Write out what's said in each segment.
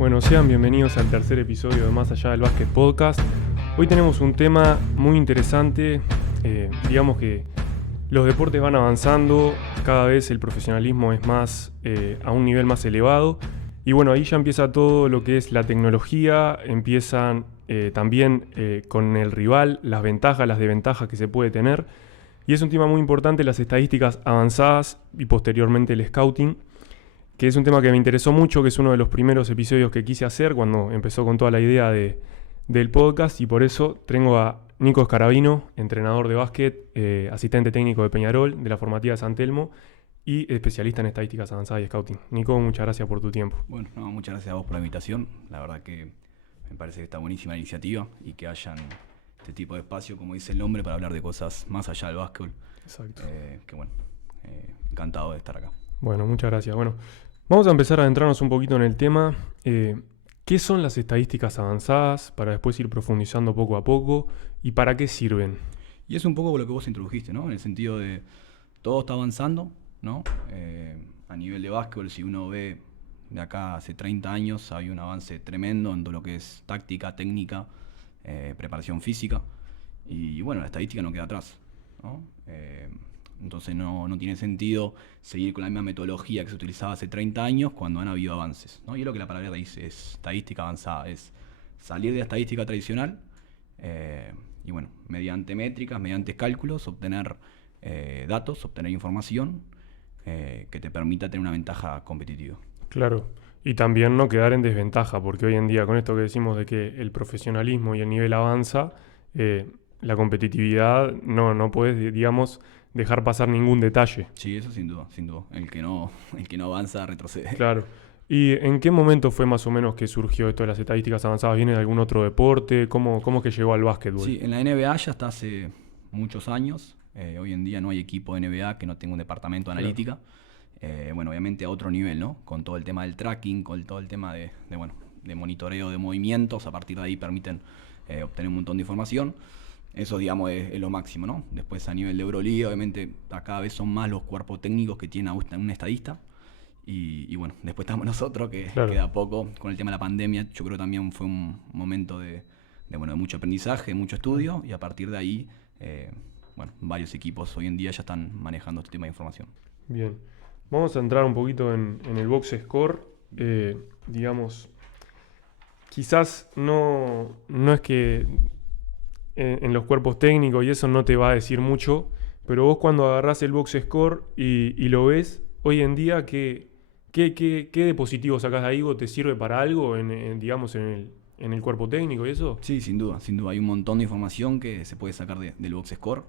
Bueno, sean bienvenidos al tercer episodio de Más Allá del Básquet Podcast. Hoy tenemos un tema muy interesante. Digamos que los deportes van avanzando, cada vez el profesionalismo es más a un nivel más elevado. Y bueno, ahí ya empieza todo lo que es la tecnología, empiezan también con el rival, las ventajas, las desventajas que se puede tener. Y es un tema muy importante, las estadísticas avanzadas y posteriormente el scouting, que es un tema que me interesó mucho, que es uno de los primeros episodios que quise hacer cuando empezó con toda la idea del podcast, y por eso tengo a Nico Scarabino, entrenador de básquet, asistente técnico de Peñarol, de la formativa de San Telmo y especialista en estadísticas avanzadas y scouting. Nico, muchas gracias por tu tiempo. Bueno, muchas gracias a vos por la invitación. La verdad que me parece que está buenísima la iniciativa y que hayan este tipo de espacio, como dice el nombre, para hablar de cosas más allá del básquetbol. Exacto. Encantado de estar acá. Bueno, muchas gracias. Bueno, vamos a empezar a adentrarnos un poquito en el tema. ¿Qué son las estadísticas avanzadas? Para después ir profundizando poco a poco. ¿Y para qué sirven? Y es un poco lo que vos introdujiste, ¿no? En el sentido de todo está avanzando, ¿no? A nivel de básquetbol, si uno ve de acá hace 30 años, hay un avance tremendo en todo lo que es táctica, técnica, preparación física. Y bueno, la estadística no queda atrás, ¿no? Entonces no tiene sentido seguir con la misma metodología que se utilizaba hace 30 años cuando han habido avances, ¿no? Y es lo que la palabra dice, es estadística avanzada, es salir de la estadística tradicional y bueno, mediante métricas, mediante cálculos, obtener datos, obtener información que te permita tener una ventaja competitiva. Claro, y también no quedar en desventaja, porque hoy en día con esto que decimos de que el profesionalismo y el nivel avanza, la competitividad no puedes, digamos, dejar pasar ningún detalle. Sí, eso sin duda, sin duda. El que no avanza retrocede. Claro. ¿Y en qué momento fue más o menos que surgió esto de las estadísticas avanzadas? ¿Viene de algún otro deporte? ¿Cómo es que llegó al básquetbol? Sí, en la NBA ya está hace muchos años. Hoy en día no hay equipo de NBA que no tenga un departamento de analítica. Bueno, obviamente a otro nivel, ¿no? Con todo el tema del tracking, con todo el tema de monitoreo de movimientos. A partir de ahí permiten obtener un montón de información. Eso, digamos, es lo máximo, ¿no? Después, a nivel de Euroliga, obviamente, cada vez son más los cuerpos técnicos que tienen un estadista. Y bueno, después estamos nosotros, que queda poco. Con el tema de la pandemia, yo creo que también fue un momento de mucho aprendizaje, mucho estudio. Y a partir de ahí, varios equipos hoy en día ya están manejando este tema de información. Bien. Vamos a entrar un poquito en el box score. Digamos, quizás no es que en los cuerpos técnicos y eso no te va a decir mucho, pero vos cuando agarrás el box score y lo ves, hoy en día, ¿qué de positivo sacás de ahí? ¿O te sirve para algo digamos, en el cuerpo técnico y eso? Sí, sin duda. Hay un montón de información que se puede sacar del box score.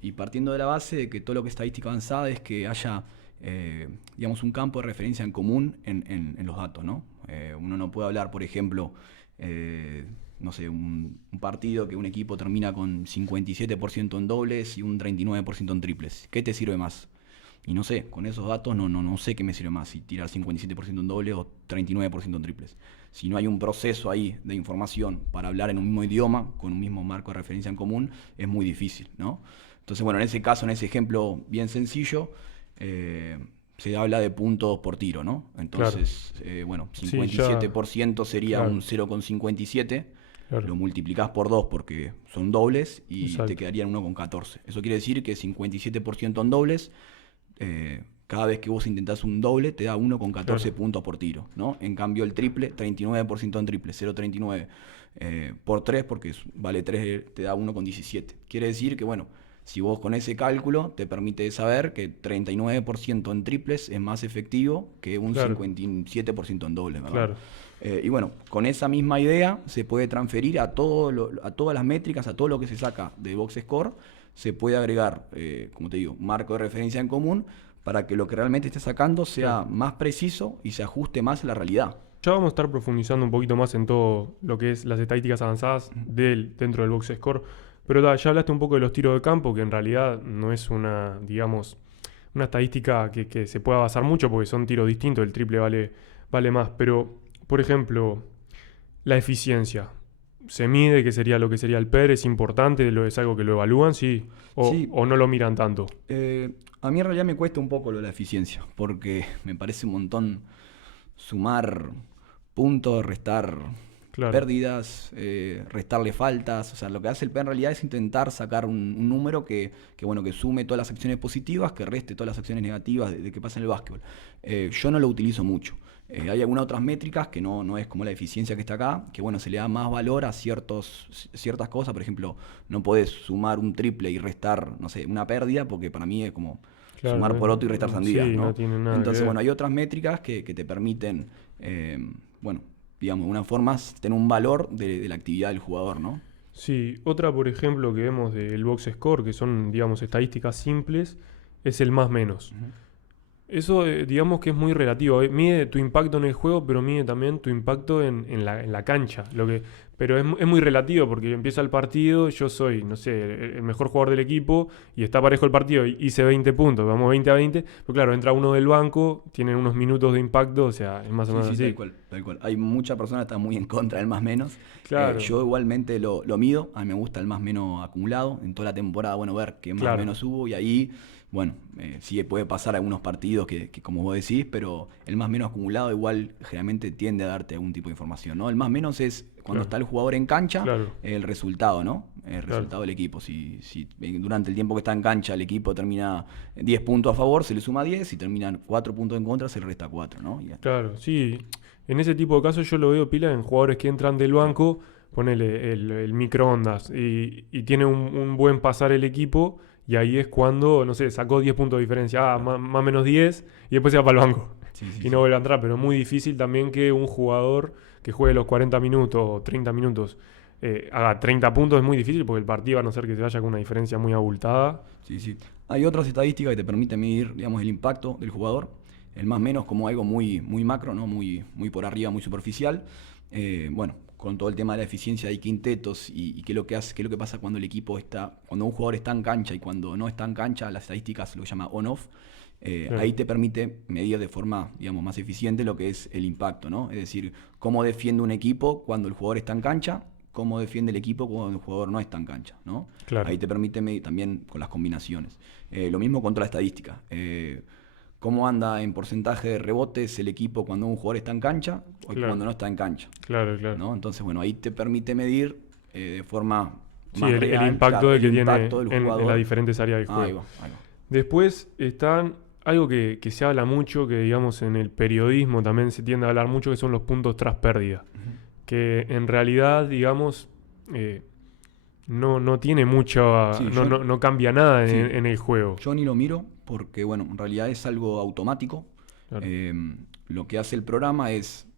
Y partiendo de la base de que todo lo que es estadística avanzada es que haya digamos, un campo de referencia en común en los datos, ¿no? Uno no puede hablar, por ejemplo, un partido que un equipo termina con 57% en dobles y un 39% en triples. ¿Qué te sirve más? Y no sé, con esos datos no sé qué me sirve más, si tirar 57% en dobles o 39% en triples. Si no hay un proceso ahí de información para hablar en un mismo idioma, con un mismo marco de referencia en común, es muy difícil, ¿no? Entonces, bueno, en ese caso, en ese ejemplo bien sencillo, se habla de puntos por tiro, ¿no? Entonces, Claro. 57% sería claro. un 0,57. Claro. Lo multiplicás por 2 porque son dobles y Exacto. te quedarían 1,14. Eso quiere decir que 57% en dobles, cada vez que vos intentás un doble, te da 1,14 puntos por tiro, ¿no? En cambio, el triple, 39% en triple, 0,39 por 3, porque vale 3, te da 1,17. Quiere decir que, bueno, si vos con ese cálculo te permite saber que 39% en triples es más efectivo que un 57% en doble, ¿verdad? Claro. Y bueno, con esa misma idea se puede transferir a todas las métricas, a todo lo que se saca de box score, se puede agregar, como te digo, marco de referencia en común para que lo que realmente esté sacando sea más preciso y se ajuste más a la realidad. Ya vamos a estar profundizando un poquito más en todo lo que es las estadísticas avanzadas dentro del box score. Pero ya hablaste un poco de los tiros de campo, que en realidad no es una estadística que se pueda basar mucho, porque son tiros distintos, el triple vale más. Pero, por ejemplo, la eficiencia. ¿Se mide qué sería lo que sería el PER? ¿Es importante? ¿Es algo que lo evalúan? Sí. ¿O no lo miran tanto? A mí en realidad me cuesta un poco lo de la eficiencia, porque me parece un montón sumar puntos, restar Claro. pérdidas, restarle faltas. O sea, lo que hace el P en realidad es intentar sacar un número bueno, que sume todas las acciones positivas, que reste todas las acciones negativas de que pasa en el básquetbol. Yo no lo utilizo mucho. Hay algunas otras métricas que no es como la eficiencia que está acá, que bueno, se le da más valor a ciertas cosas. Por ejemplo, no podés sumar un triple y restar, no sé, una pérdida, porque para mí es como Claro, sumar por otro y restar sandías, sí, ¿no? no tiene nada que Entonces, ver. bueno, hay otras métricas que te permiten, bueno, digamos, de una forma tener un valor de la actividad del jugador, ¿no? Sí, otra, por ejemplo, que vemos del box score, que son, digamos, estadísticas simples, es el más menos. Ujú. Eso, digamos que es muy relativo. Mide tu impacto en el juego, pero mide también tu impacto en la cancha. Pero es muy relativo porque empieza el partido, yo soy, no sé, el mejor jugador del equipo y está parejo el partido, hice 20 puntos, vamos 20-20, pero claro, entra uno del banco, tiene unos minutos de impacto, o sea, es más o Sí, menos sí, así. tal cual, tal cual. Hay muchas personas que están muy en contra del más menos. Claro, Yo igualmente lo mido, a mí me gusta el más menos acumulado. En toda la temporada, bueno, ver qué más claro, menos hubo y ahí, bueno, sí puede pasar algunos partidos que como vos decís, pero el más menos acumulado igual generalmente tiende a darte algún tipo de información, ¿no? El más menos es cuando claro, está el jugador en cancha, claro, el resultado, ¿no? El claro, resultado del equipo. Si durante el tiempo que está en cancha el equipo termina 10 puntos a favor, se le suma 10, si terminan 4 puntos en contra, se le resta 4, ¿no? claro, sí. En ese tipo de casos yo lo veo pila en jugadores que entran del banco, ponele el microondas y tiene un buen pasar el equipo y ahí es cuando, no sé, sacó 10 puntos de diferencia, más o menos 10 y después se va para el banco Sí, sí, y no sí. vuelve a entrar, pero es muy difícil también que un jugador que juegue los 40 minutos o 30 minutos haga 30 puntos, es muy difícil porque el partido, a no ser que se vaya con una diferencia muy abultada. Sí, sí. Hay otras estadísticas que te permiten medir, digamos, el impacto del jugador. El más menos como algo muy macro, ¿no? Muy por arriba, muy superficial. Bueno, con todo el tema de la eficiencia de quintetos y qué es lo que hace, qué es lo que pasa cuando el equipo está, cuando un jugador está en cancha y cuando no está en cancha, las estadísticas lo que llama on-off. Claro, Ahí te permite medir de forma, digamos, más eficiente lo que es el impacto, ¿no? Es decir, cómo defiende un equipo cuando el jugador está en cancha, cómo defiende el equipo cuando el jugador no está en cancha, ¿no? claro, Ahí te permite medir también con las combinaciones. Lo mismo contra la estadística. ¿Cómo anda en porcentaje de rebotes el equipo cuando un jugador está en cancha o claro, cuando no está en cancha? claro, claro. ¿No? Entonces, bueno, ahí te permite medir de forma Sí, más el real, impacto claro, de el que tiene impacto del en las jugador. diferentes áreas del Ahí juego. va, ahí va. Después están algo que se habla mucho, que digamos en el periodismo también se tiende a hablar mucho, que son los puntos tras pérdida. Ujú. Que en realidad, digamos, no tiene mucho, Sí, no cambia nada sí, en el juego. yo ni lo miro porque, bueno, en realidad es algo automático. Claro, Eh, lo que hace el programa es,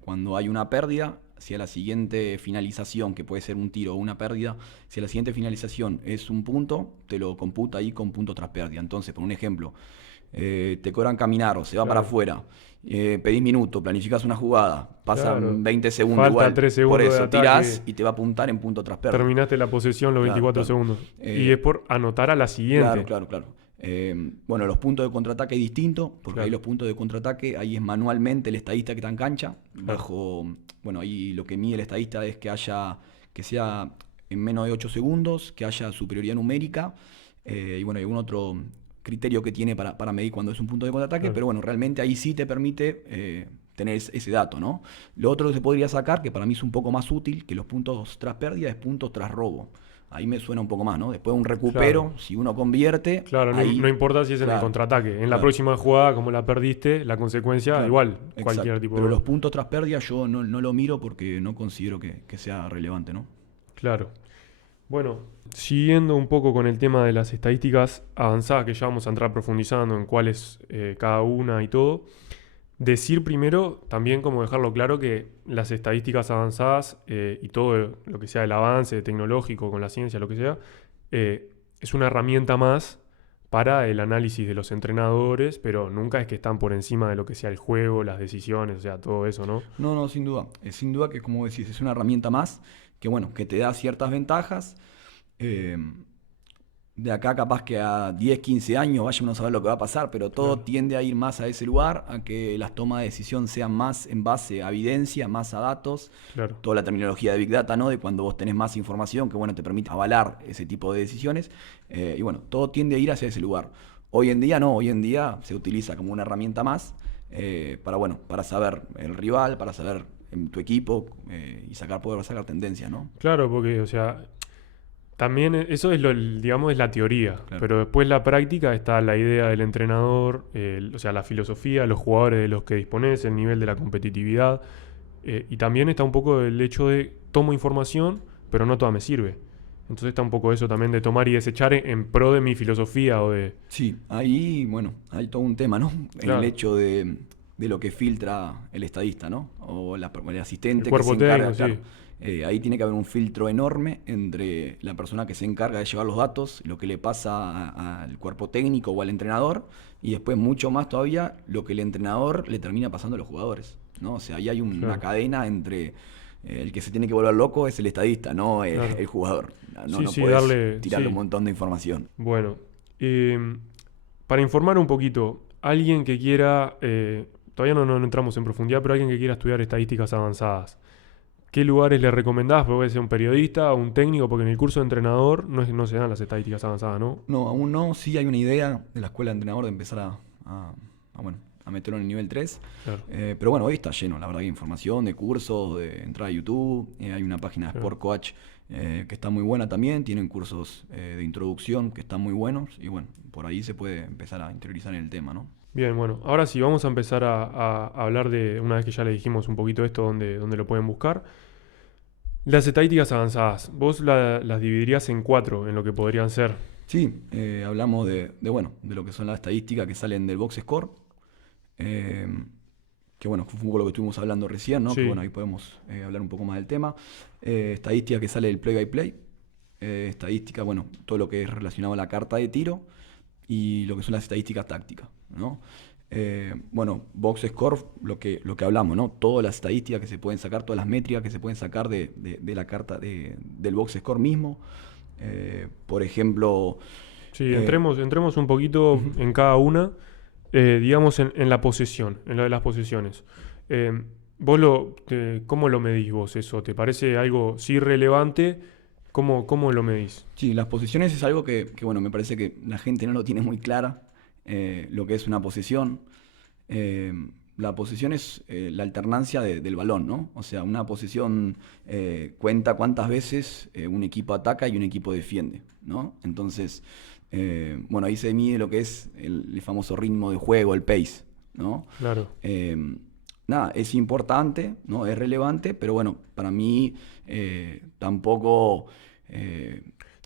cuando hay una pérdida, si a la siguiente finalización, que puede ser un tiro o una pérdida, si a la siguiente finalización es un punto, te lo computa ahí con punto tras pérdida. Entonces, por un ejemplo, te cobran caminar o se va para claro, afuera, pedís minuto, planificás una jugada, pasan claro. 20 segundos Falta igual, 3 por segundos de eso tirás ataque, y te va a apuntar en punto tras pérdida. terminaste la posesión los Claro, 24 claro. segundos. Y Eh, es por anotar a la Claro, siguiente. claro, claro. Bueno, los puntos de contraataque es distinto, porque Claro, ahí los puntos de contraataque, ahí es manualmente el estadista que está en cancha, claro, bueno, ahí lo que mide el estadista es que sea en menos de 8 segundos, que haya superioridad numérica, y bueno, hay algún otro criterio que tiene para medir cuando es un punto de contraataque, claro. pero bueno, realmente ahí sí te permite tener ese dato, ¿no? Lo otro que se podría sacar, que para mí es un poco más útil que los puntos tras pérdida, es puntos tras robo. Ahí me suena un poco más, ¿no? Después de un recupero, Claro. si uno convierte, Claro, ahí, no importa si es en el claro, contraataque. En la claro, próxima jugada, como la perdiste, la consecuencia, claro, igual, cualquier exacto. tipo Pero de... los puntos tras pérdida yo no lo miro porque no considero que sea relevante, ¿no? Claro. Bueno, siguiendo un poco con el tema de las estadísticas avanzadas, que ya vamos a entrar profundizando en cuál es cada una y todo, decir primero, también como dejarlo claro, que las estadísticas avanzadas y todo lo que sea el avance tecnológico con la ciencia, lo que sea, es una herramienta más para el análisis de los entrenadores, pero nunca es que están por encima de lo que sea el juego, las decisiones, o sea, todo eso, ¿no? No, sin duda. Sin duda que, como decís, es una herramienta más que, bueno, que te da ciertas ventajas. Eh, de acá capaz que a 10, 15 años vaya uno a saber lo que va a pasar, pero todo Claro, tiende a ir más a ese lugar, a que las tomas de decisión sean más en base a evidencia, más a datos, claro, toda la terminología de Big Data, ¿no? De cuando vos tenés más información que, bueno, te permite avalar ese tipo de decisiones. Y bueno, todo tiende a ir hacia ese lugar. Hoy en día no, hoy en día se utiliza como una herramienta más para, bueno, para saber el rival, para saber en tu equipo y poder sacar tendencias, ¿no? Claro, porque, o sea, también eso es digamos, es la teoría, Claro. pero después la práctica está la idea del entrenador, o sea, la filosofía, los jugadores de los que dispones, el nivel de la competitividad, y también está un poco el hecho de tomo información, pero no toda me sirve. Entonces está un poco eso también de tomar y desechar en pro de mi filosofía o de... Sí, ahí, bueno, hay todo un tema, ¿no? En Claro. el hecho de lo que filtra el estadista, ¿no? O el asistente El que cuerpo se encarga, técnico, claro. sí. Ahí tiene que haber un filtro enorme entre la persona que se encarga de llevar los datos, lo que le pasa al cuerpo técnico o al entrenador, y después mucho más todavía lo que el entrenador le termina pasando a los jugadores, ¿no? O sea, ahí hay una Claro. cadena entre el que se tiene que volver loco es el estadista, no Claro. el jugador. No, Sí, no sí, puedes darle... tirarle Sí. un montón de información. Bueno, para informar un poquito, alguien que quiera, todavía no entramos en profundidad, pero alguien que quiera estudiar estadísticas avanzadas, ¿qué lugares le recomendás? Puede ser un periodista o un técnico, porque en el curso de entrenador no se dan las estadísticas avanzadas, ¿no? No, aún no. Sí hay una idea de la escuela de entrenador de empezar bueno, a meterlo en el nivel 3. Claro, Pero bueno, hoy está lleno, la verdad, de información, de cursos, de entrar a YouTube. Hay una página de claro. Sport Coach que está muy buena también. Tienen cursos de introducción que están muy buenos. Y bueno, por ahí se puede empezar a interiorizar en el tema, ¿no? Bien, bueno, ahora sí, vamos a empezar a hablar de, una vez que ya le dijimos un poquito esto, donde lo pueden buscar. Las estadísticas avanzadas, vos las dividirías en 4, en lo que podrían ser. Sí, hablamos bueno, de lo que son las estadísticas que salen del box score. Que bueno, fue un poco lo que estuvimos hablando recién, ¿no? Sí. Que bueno, ahí podemos hablar un poco más del tema. Estadística que sale del play by play. Estadística, bueno, todo lo que es relacionado a la carta de tiro y lo que son las estadísticas tácticas, ¿no? Bueno, box score, lo que hablamos, ¿no? Todas las estadísticas que se pueden sacar, todas las métricas que se pueden sacar de la carta del box score mismo. Por ejemplo, Sí, eh, entremos un poquito en cada una, digamos en la posesión, en lo de las posesiones. Vos ¿cómo lo medís vos eso? ¿Te parece algo sí relevante? ¿Cómo lo medís? sí, las posiciones es algo bueno, me parece que la gente no lo tiene muy clara, lo que es una posesión. Eh, la posesión es la alternancia del balón, ¿no? O sea, una posesión cuenta cuántas veces un equipo ataca y un equipo defiende, ¿no? Entonces, bueno, ahí se mide lo que es el famoso ritmo de juego, el pace, ¿no? Claro. Nada, es importante, ¿no? Es relevante, pero bueno, para mí tampoco...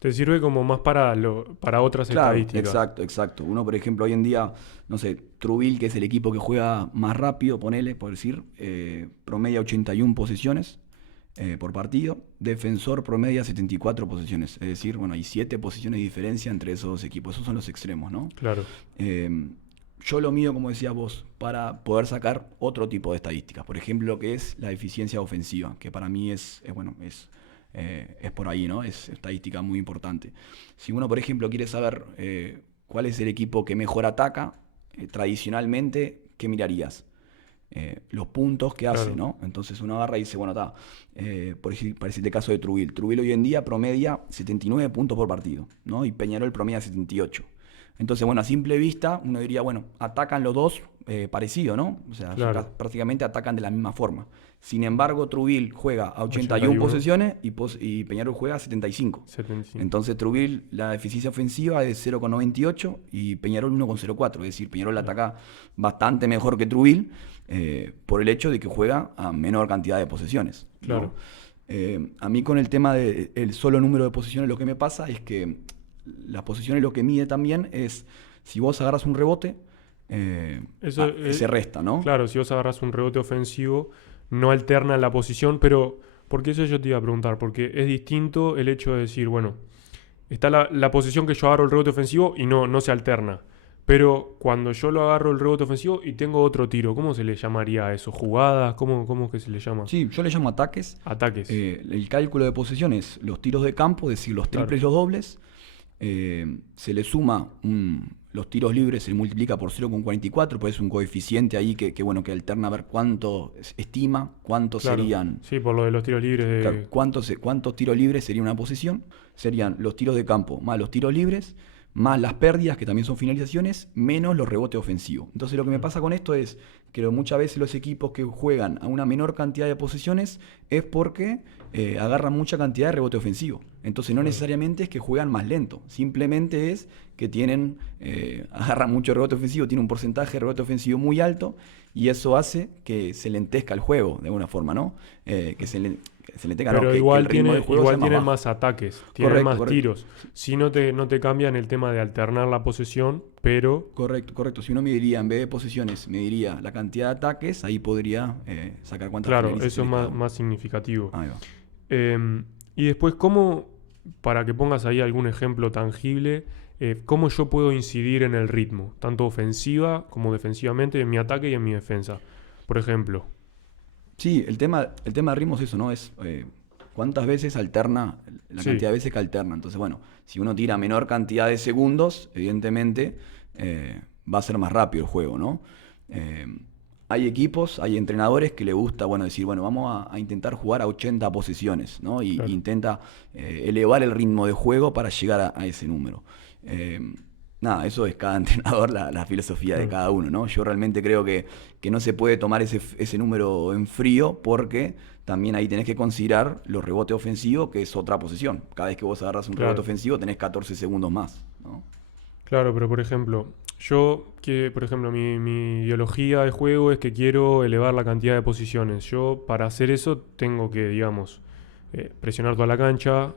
Te sirve como más para otras Claro, estadísticas. exacto. Uno, por ejemplo, hoy en día, no sé, Trubil, que es el equipo que juega más rápido, ponele, por decir, promedia 81 posesiones por partido. Defensor promedia 74 posesiones. Es decir, bueno, hay 7 posiciones de diferencia entre esos dos equipos. Esos son los extremos, ¿no? Claro. Yo lo mido, como decías vos, para poder sacar otro tipo de estadísticas. Por ejemplo, lo que es la eficiencia ofensiva, que para mí es por ahí, ¿no? Es estadística muy importante. Si uno, por ejemplo, quiere saber cuál es el equipo que mejor ataca, tradicionalmente, ¿qué mirarías? Los puntos que hace, Claro. ¿no? Entonces uno agarra y dice, bueno, está, por decirte el caso de Trubil. Trubil hoy en día promedia 79 puntos por partido, ¿no? Y Peñarol promedia 78. Entonces, bueno, a simple vista, uno diría, bueno, atacan los dos parecido, ¿no? O sea, Claro. prácticamente atacan de la misma forma. Sin embargo, Trubil juega a 81 81. posesiones y Peñarol juega a 75. 75. Entonces, Trubil, la eficiencia ofensiva es 0,98 y Peñarol 1,04. Es decir, Peñarol ataca bastante mejor que Trubil por el hecho de que juega a menor cantidad de posesiones, ¿no? Claro. A mí con el tema del solo número de posiciones lo que me pasa es que las posiciones lo que mide también es si vos agarras un rebote, Eso, se resta, ¿no? Claro, si vos agarras un rebote ofensivo, no alterna la posición, pero porque eso yo te iba a preguntar, porque es distinto el hecho de decir, bueno, está la posición que yo agarro el rebote ofensivo y no se alterna. Pero cuando yo lo agarro el rebote ofensivo y tengo otro tiro, ¿cómo se le llamaría a eso? ¿Jugadas? ¿Cómo es que se le llama? Sí, yo le llamo ataques. Ataques. El cálculo de posiciones, los tiros de campo, es decir, los triples y los dobles. Se le suma los tiros libres, se multiplica por 0,44, pues es un coeficiente ahí que alterna a ver cuánto estima, cuántos Claro. serían. Sí, por lo de los tiros libres de... Claro, cuántos tiros libres sería una posición. Serían los tiros de campo más los tiros libres más las pérdidas, que también son finalizaciones, menos los rebotes ofensivos. Entonces lo que me pasa con esto es que muchas veces los equipos que juegan a una menor cantidad de posesiones es porque agarran mucha cantidad de rebote ofensivo. Entonces no necesariamente es que juegan más lento, simplemente es que agarran mucho rebote ofensivo, tienen un porcentaje de rebote ofensivo muy alto, y eso hace que se lentezca el juego de alguna forma, ¿no? Que se lentezca, pero no, igual que el ritmo del juego sea tienen bajo. más ataques, tienen Correcto, más correcto. tiros. Si no te cambian el tema de alternar la posesión, pero... Correcto. Si uno mediría, en vez de posesiones, mediría la cantidad de ataques, ahí podría sacar cuántas Claro, finalizaciones eso es cada más, uno. más significativo. Ahí va. Y después, para que pongas ahí algún ejemplo tangible, cómo yo puedo incidir en el ritmo, tanto ofensiva como defensivamente, en mi ataque y en mi defensa? Por ejemplo, Sí, el tema de ritmo es eso, ¿no? Es cuántas veces alterna, la sí, cantidad de veces que alterna. Entonces, bueno, si uno tira menor cantidad de segundos, evidentemente va a ser más rápido el juego, ¿no? Hay equipos, hay entrenadores que le gusta, bueno, decir, bueno, vamos a intentar jugar a 80 posesiones, ¿no? Y claro. intenta elevar el ritmo de juego para llegar a ese número. Nada, eso es cada entrenador, la filosofía de Claro. cada uno, ¿no? Yo realmente creo que no se puede tomar ese número en frío, porque también ahí tenés que considerar los rebotes ofensivos, que es otra posesión. Cada vez que vos agarras un Claro. rebote ofensivo tenés 14 segundos más, ¿no? Claro, pero por ejemplo, mi ideología de juego es que quiero elevar la cantidad de posiciones. Yo, para hacer eso, tengo que, digamos, presionar toda la cancha,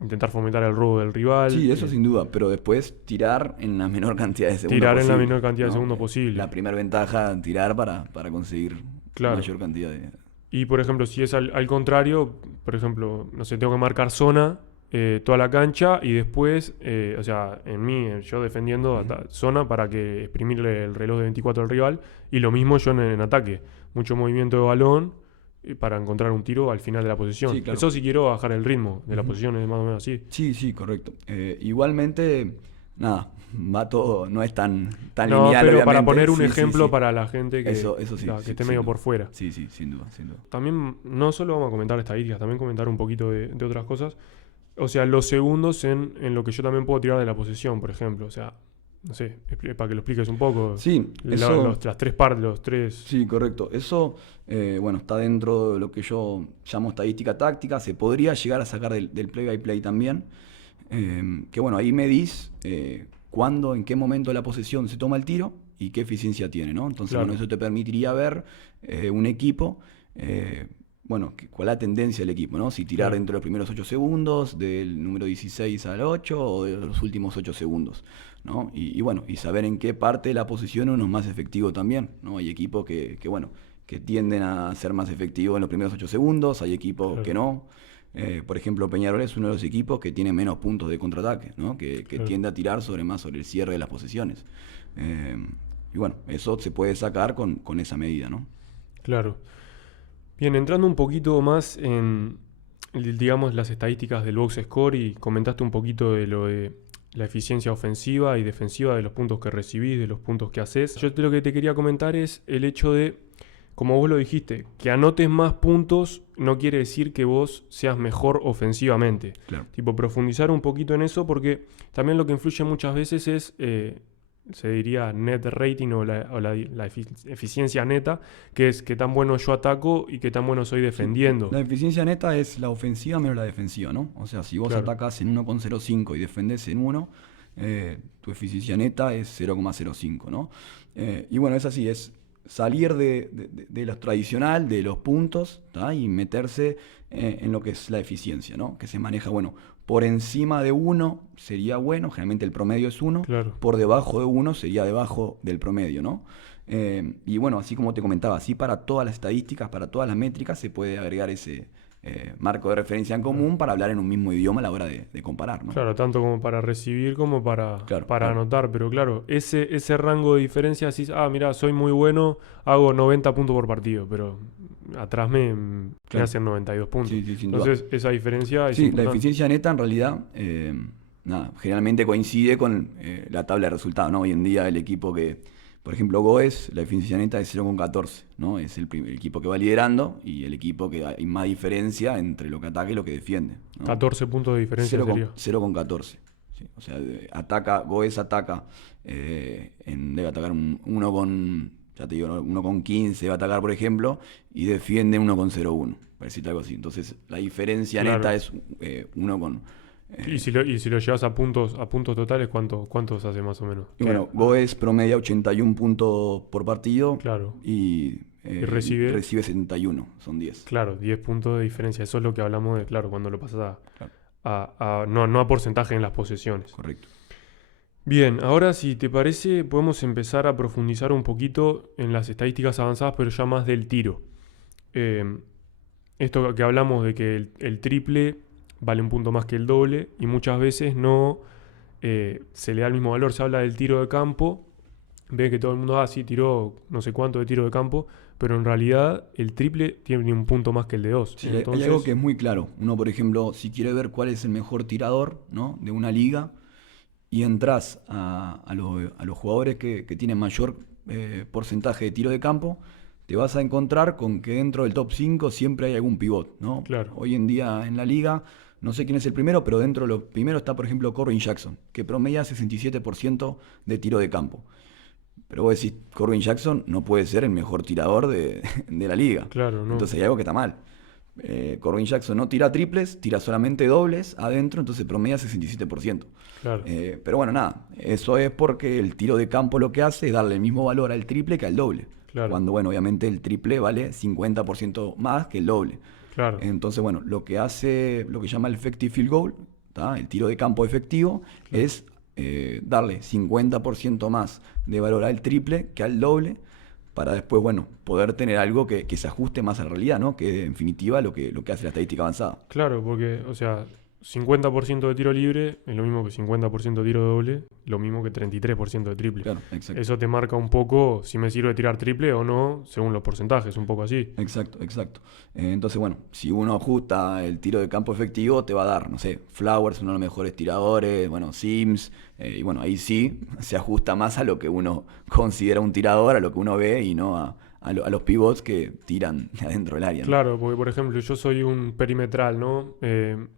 intentar fomentar el robo del rival, Sí, eso sin duda, pero después tirar en la menor cantidad de segundos tirar en la posible, menor cantidad de ¿no? segundos posible. La primera ventaja, tirar para conseguir Claro. mayor cantidad de... Y por ejemplo, si es al contrario, por ejemplo, no sé, tengo que marcar zona, toda la cancha, y después, o sea, yo defendiendo zona para que exprimirle el reloj de 24 al rival, y lo mismo yo en ataque. Mucho movimiento de balón para encontrar un tiro al final de la posesión. Sí, claro. Eso sí quiero bajar el ritmo de la Ujú. posesión, es más o menos así. Sí, correcto. Igualmente, nada, va todo, no es tan No, lineal, pero para obviamente. poner un Sí, ejemplo sí. para la gente que, Eso sí, que sí, esté sin medio duda. por fuera. Sí, sin duda. También no solo vamos a comentar estadísticas, también comentar un poquito de otras cosas. O sea, los segundos en lo que yo también puedo tirar de la posesión, por ejemplo. O sea, no sé, para que lo expliques un poco. Sí, eso... Las tres partes, los tres... Sí, correcto. Eso, bueno, está dentro de lo que yo llamo estadística táctica. Se podría llegar a sacar del play-by-play también. Que bueno, ahí medís cuándo, en qué momento de la posesión se toma el tiro y qué eficiencia tiene, ¿no? Entonces, Claro. bueno, eso te permitiría ver un equipo, bueno, cuál es la tendencia del equipo, ¿no? Si tirar Claro. dentro de los primeros 8 segundos, del número 16 al 8, o de los últimos 8 segundos, ¿no? Y bueno, y saber en qué parte de la posición uno es más efectivo también, ¿no? Hay equipos que tienden a ser más efectivos en los primeros 8 segundos, hay equipos Claro. que no. Por ejemplo, Peñarol es uno de los equipos que tiene menos puntos de contraataque, ¿no? Que Claro. tiende a tirar sobre el cierre de las posesiones. Y bueno, eso se puede sacar con esa medida, ¿no? Claro. Bien, entrando un poquito más en, digamos, las estadísticas del box score, y comentaste un poquito de lo de la eficiencia ofensiva y defensiva, de los puntos que recibís, de los puntos que haces. Yo lo que te quería comentar es el hecho de, como vos lo dijiste, que anotes más puntos no quiere decir que vos seas mejor ofensivamente. Claro. Tipo, profundizar un poquito en eso, porque también lo que influye muchas veces es, se diría net rating o la eficiencia neta, que es qué tan bueno yo ataco y qué tan bueno soy defendiendo. La eficiencia neta es la ofensiva menos la defensiva, ¿no? O sea, si vos Claro. atacás en 1,05 y defendés en 1, tu eficiencia neta es 0,05, ¿no? Y bueno, es así, es salir de lo tradicional, de los puntos, ¿tá? Y meterse en lo que es la eficiencia, ¿no? Que se maneja, bueno, por encima de 1 sería bueno, generalmente el promedio es 1, Claro. por debajo de 1 sería debajo del promedio, ¿no? Y bueno, así como te comentaba, así para todas las estadísticas, para todas las métricas, se puede agregar ese marco de referencia en común para hablar en un mismo idioma a la hora de comparar, ¿no? Claro, tanto como para recibir como para Claro. anotar, pero claro, ese rango de diferencia, decís, mira, soy muy bueno, hago 90 puntos por partido, pero atrás me Claro. hacen 92 puntos. Sí, sin duda. Entonces, esa diferencia es Sí, la importante. eficiencia neta en realidad, generalmente coincide con la tabla de resultados, ¿no? Hoy en día el equipo que, por ejemplo, Goes, la eficiencia neta es 0,14, ¿no? Es el equipo que va liderando y el equipo que hay más diferencia entre lo que ataca y lo que defiende, ¿no? 14 puntos de diferencia sería. 0,14. Sí. O sea, Goes ataca, debe atacar uno con, ya te digo, ¿no? 1,15 va a atacar, por ejemplo, y defiende 1,01, para decirte algo así. Entonces, la diferencia Claro. neta es 1 con... Y si lo llevas a puntos totales, ¿cuántos hace más o menos? Y bueno, Goes promedia 81 puntos por partido Claro. y Y recibe 71, son 10. Claro, 10 puntos de diferencia. Eso es lo que hablamos de, claro, cuando lo pasas Claro. no a porcentaje en las posesiones. Correcto. Bien, ahora si te parece, podemos empezar a profundizar un poquito en las estadísticas avanzadas, pero ya más del tiro. Esto que hablamos de que el triple vale un punto más que el doble y muchas veces no se le da el mismo valor. Se habla del tiro de campo, ve que todo el mundo sí tiró no sé cuánto de tiro de campo, pero en realidad el triple tiene un punto más que el de 2. Sí, hay algo que es muy claro. Uno, por ejemplo, si quiere ver cuál es el mejor tirador, ¿no?, de una liga, y entras a los jugadores que tienen mayor porcentaje de tiro de campo, te vas a encontrar con que dentro del top 5 siempre hay algún pivot, ¿no? Claro. Hoy en día en la liga, no sé quién es el primero, pero dentro de los primeros está, por ejemplo, Corbin Jackson, que promedia 67% de tiro de campo. Pero vos decís, Corbin Jackson no puede ser el mejor tirador de la liga. Claro, no. Entonces hay algo que está mal. Corbin Jackson no tira triples, tira solamente dobles adentro, entonces promedia 67%. Claro. Pero bueno, nada, eso es porque el tiro de campo lo que hace es darle el mismo valor al triple que al doble. Claro. Cuando, bueno, obviamente el triple vale 50% más que el doble. Claro. Entonces, bueno, lo que hace, lo que llama el effective field goal, ¿tá?, el tiro de campo efectivo, Claro. es darle 50% más de valor al triple que al doble, para después, bueno, poder tener algo que se ajuste más a la realidad, ¿no? Que en definitiva lo que hace la estadística avanzada. Claro, porque, o sea, 50% de tiro libre es lo mismo que 50% de tiro doble, lo mismo que 33% de triple. Claro, exacto. Eso te marca un poco si me sirve tirar triple o no, según los porcentajes, un poco así. Exacto. Entonces, bueno, si uno ajusta el tiro de campo efectivo, te va a dar, no sé, Flowers, uno de los mejores tiradores, bueno, Sims, y bueno, ahí sí se ajusta más a lo que uno considera un tirador, a lo que uno ve y no a los pivots que tiran de adentro del área, ¿no? Claro, porque por ejemplo yo soy un perimetral, ¿no?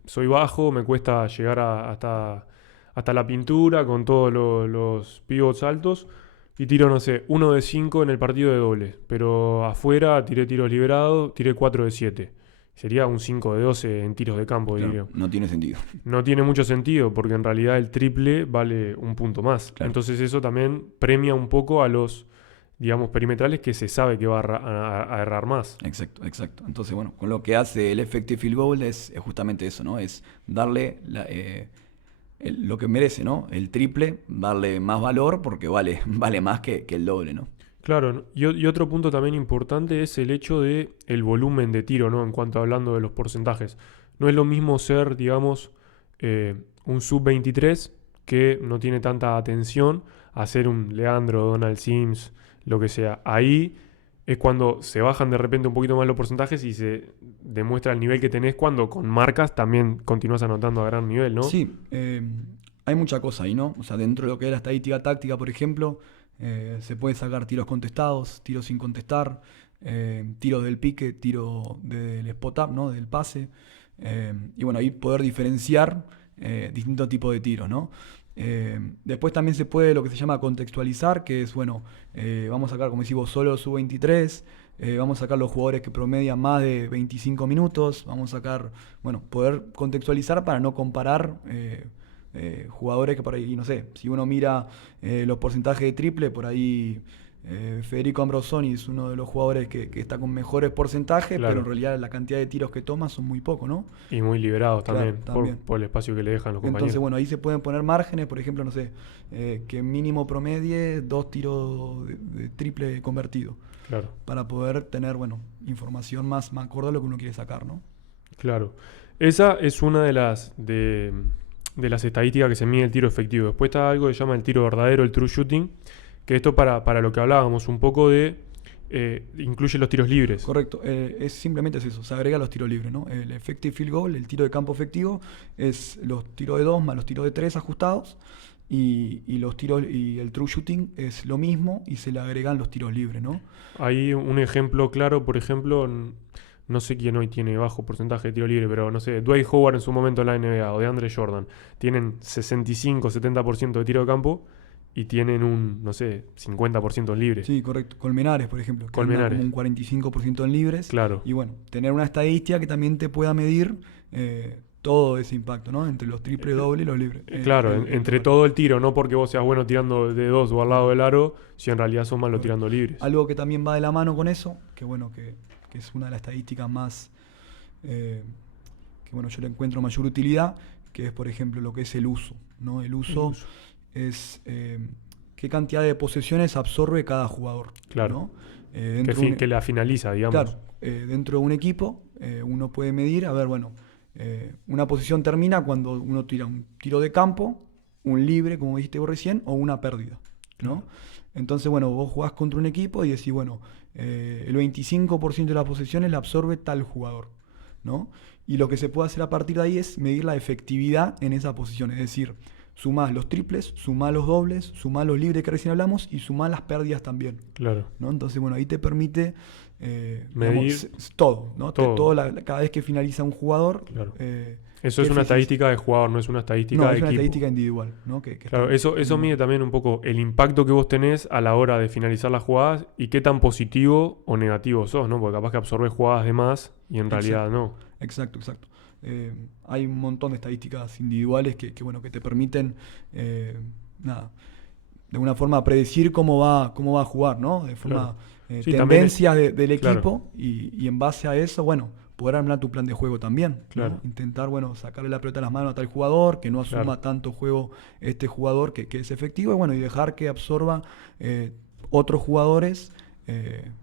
Soy bajo, me cuesta llegar hasta la pintura con todos los pivots altos y tiro, no sé, 1 de 5 en el partido de dobles, pero afuera tiré tiros liberados, tiré 4 de 7. Sería un 5 de 12 en tiros de campo, Claro, diría. no tiene sentido. No tiene mucho sentido porque en realidad el triple vale un punto más. Claro. Entonces eso también premia un poco a los, digamos, perimetrales que se sabe que va a errar más. Exacto. Entonces, bueno, con lo que hace el effective field goal es justamente eso, ¿no? Es darle lo que merece, ¿no? El triple, darle más valor porque vale más que el doble, ¿no? Claro, y otro punto también importante es el hecho de el volumen de tiro, ¿no? En cuanto hablando de los porcentajes. No es lo mismo ser, digamos, un sub-23 que no tiene tanta atención a ser un Leandro, Donald Sims, lo que sea. Ahí es cuando se bajan de repente un poquito más los porcentajes y se demuestra el nivel que tenés cuando con marcas también continúas anotando a gran nivel, ¿no? Sí, hay mucha cosa ahí, ¿no? O sea, dentro de lo que es la estadística táctica, por ejemplo, se puede sacar tiros contestados, tiros sin contestar, tiros del pique, tiro del spot-up, ¿no?, del pase. Y bueno, ahí poder diferenciar distintos tipos de tiros, ¿no? Después también se puede lo que se llama contextualizar, que es, bueno, vamos a sacar, como decimos, solo sub-23, vamos a sacar los jugadores que promedian más de 25 minutos, vamos a sacar, bueno, poder contextualizar para no comparar jugadores que por ahí, no sé, si uno mira los porcentajes de triple, por ahí Federico Ambrosoni es uno de los jugadores que está con mejores porcentajes, Claro. pero en realidad la cantidad de tiros que toma son muy pocos, ¿no? Y muy liberados Claro, también, también. por el espacio que le dejan los Entonces, compañeros. bueno, ahí se pueden poner márgenes, por ejemplo, no sé, que mínimo promedie 2 tiros de triple convertido, Claro, para poder tener, bueno, información más acorde a lo que uno quiere sacar, ¿no? claro. Esa es una de las estadísticas que se mide el tiro efectivo. Después está algo que se llama el tiro verdadero, el true shooting, que esto para lo que hablábamos un poco de incluye los tiros libres. Correcto, simplemente es eso, se agrega los tiros libres, ¿no? El effective field goal, el tiro de campo efectivo, es los tiros de 2 más los tiros de 3 ajustados, y los tiros y el true shooting es lo mismo y se le agregan los tiros libres, ¿no? Hay un ejemplo claro, por ejemplo, no sé quién hoy tiene bajo porcentaje de tiro libre, pero no sé, Dwight Howard en su momento en la NBA o DeAndre Jordan, tienen 65-70% de tiro de campo y tienen un, no sé, 50% en libre. Sí, correcto. Colmenares, por ejemplo, que anda Colmenares. como un 45% en libres. Claro. Y bueno, tener una estadística que también te pueda medir todo ese impacto, ¿no? Entre los triples, dobles y los libres. Claro, entre todo el tiro, no porque vos seas bueno tirando de 2 o al lado del aro, si en realidad sos malo tirando libres. Algo que también va de la mano con eso, que bueno, que es una de las estadísticas más, que bueno, yo le encuentro mayor utilidad, que es por ejemplo lo que es el uso, ¿no? El uso es qué cantidad de posesiones absorbe cada jugador. Claro. ¿No? Que la finaliza, digamos. Claro, dentro de un equipo uno puede medir, a ver, bueno, una posición termina cuando uno tira un tiro de campo, un libre, como dijiste vos recién, o una pérdida, ¿no? Entonces, bueno, vos jugás contra un equipo y decís, bueno, el 25% de las posesiones la absorbe tal jugador, ¿no? Y lo que se puede hacer a partir de ahí es medir la efectividad en esa posición, es decir, sumás los triples, sumás los dobles, sumás los libres que recién hablamos y sumás las pérdidas también. Claro. ¿No? Entonces, bueno, ahí te permite medir digamos, todo, ¿no? todo. Cada vez que finaliza un jugador. Claro. Eso es una estadística de jugador, no es una estadística de equipo. No, es una estadística individual, ¿no? Claro, eso mide también un poco el impacto que vos tenés a la hora de finalizar las jugadas y qué tan positivo o negativo sos, ¿no? Porque capaz que absorbes jugadas de más y en realidad no. Exacto. Hay un montón de estadísticas individuales que te permiten, de alguna forma predecir cómo va a jugar, ¿no? De forma, sí, tendencias del equipo y en base a eso, bueno, poder armar tu plan de juego también. Claro. ¿No? Intentar, bueno, sacarle la pelota a las manos a tal jugador, que no asuma tanto juego este jugador que es efectivo, y bueno, y dejar que absorba otros jugadores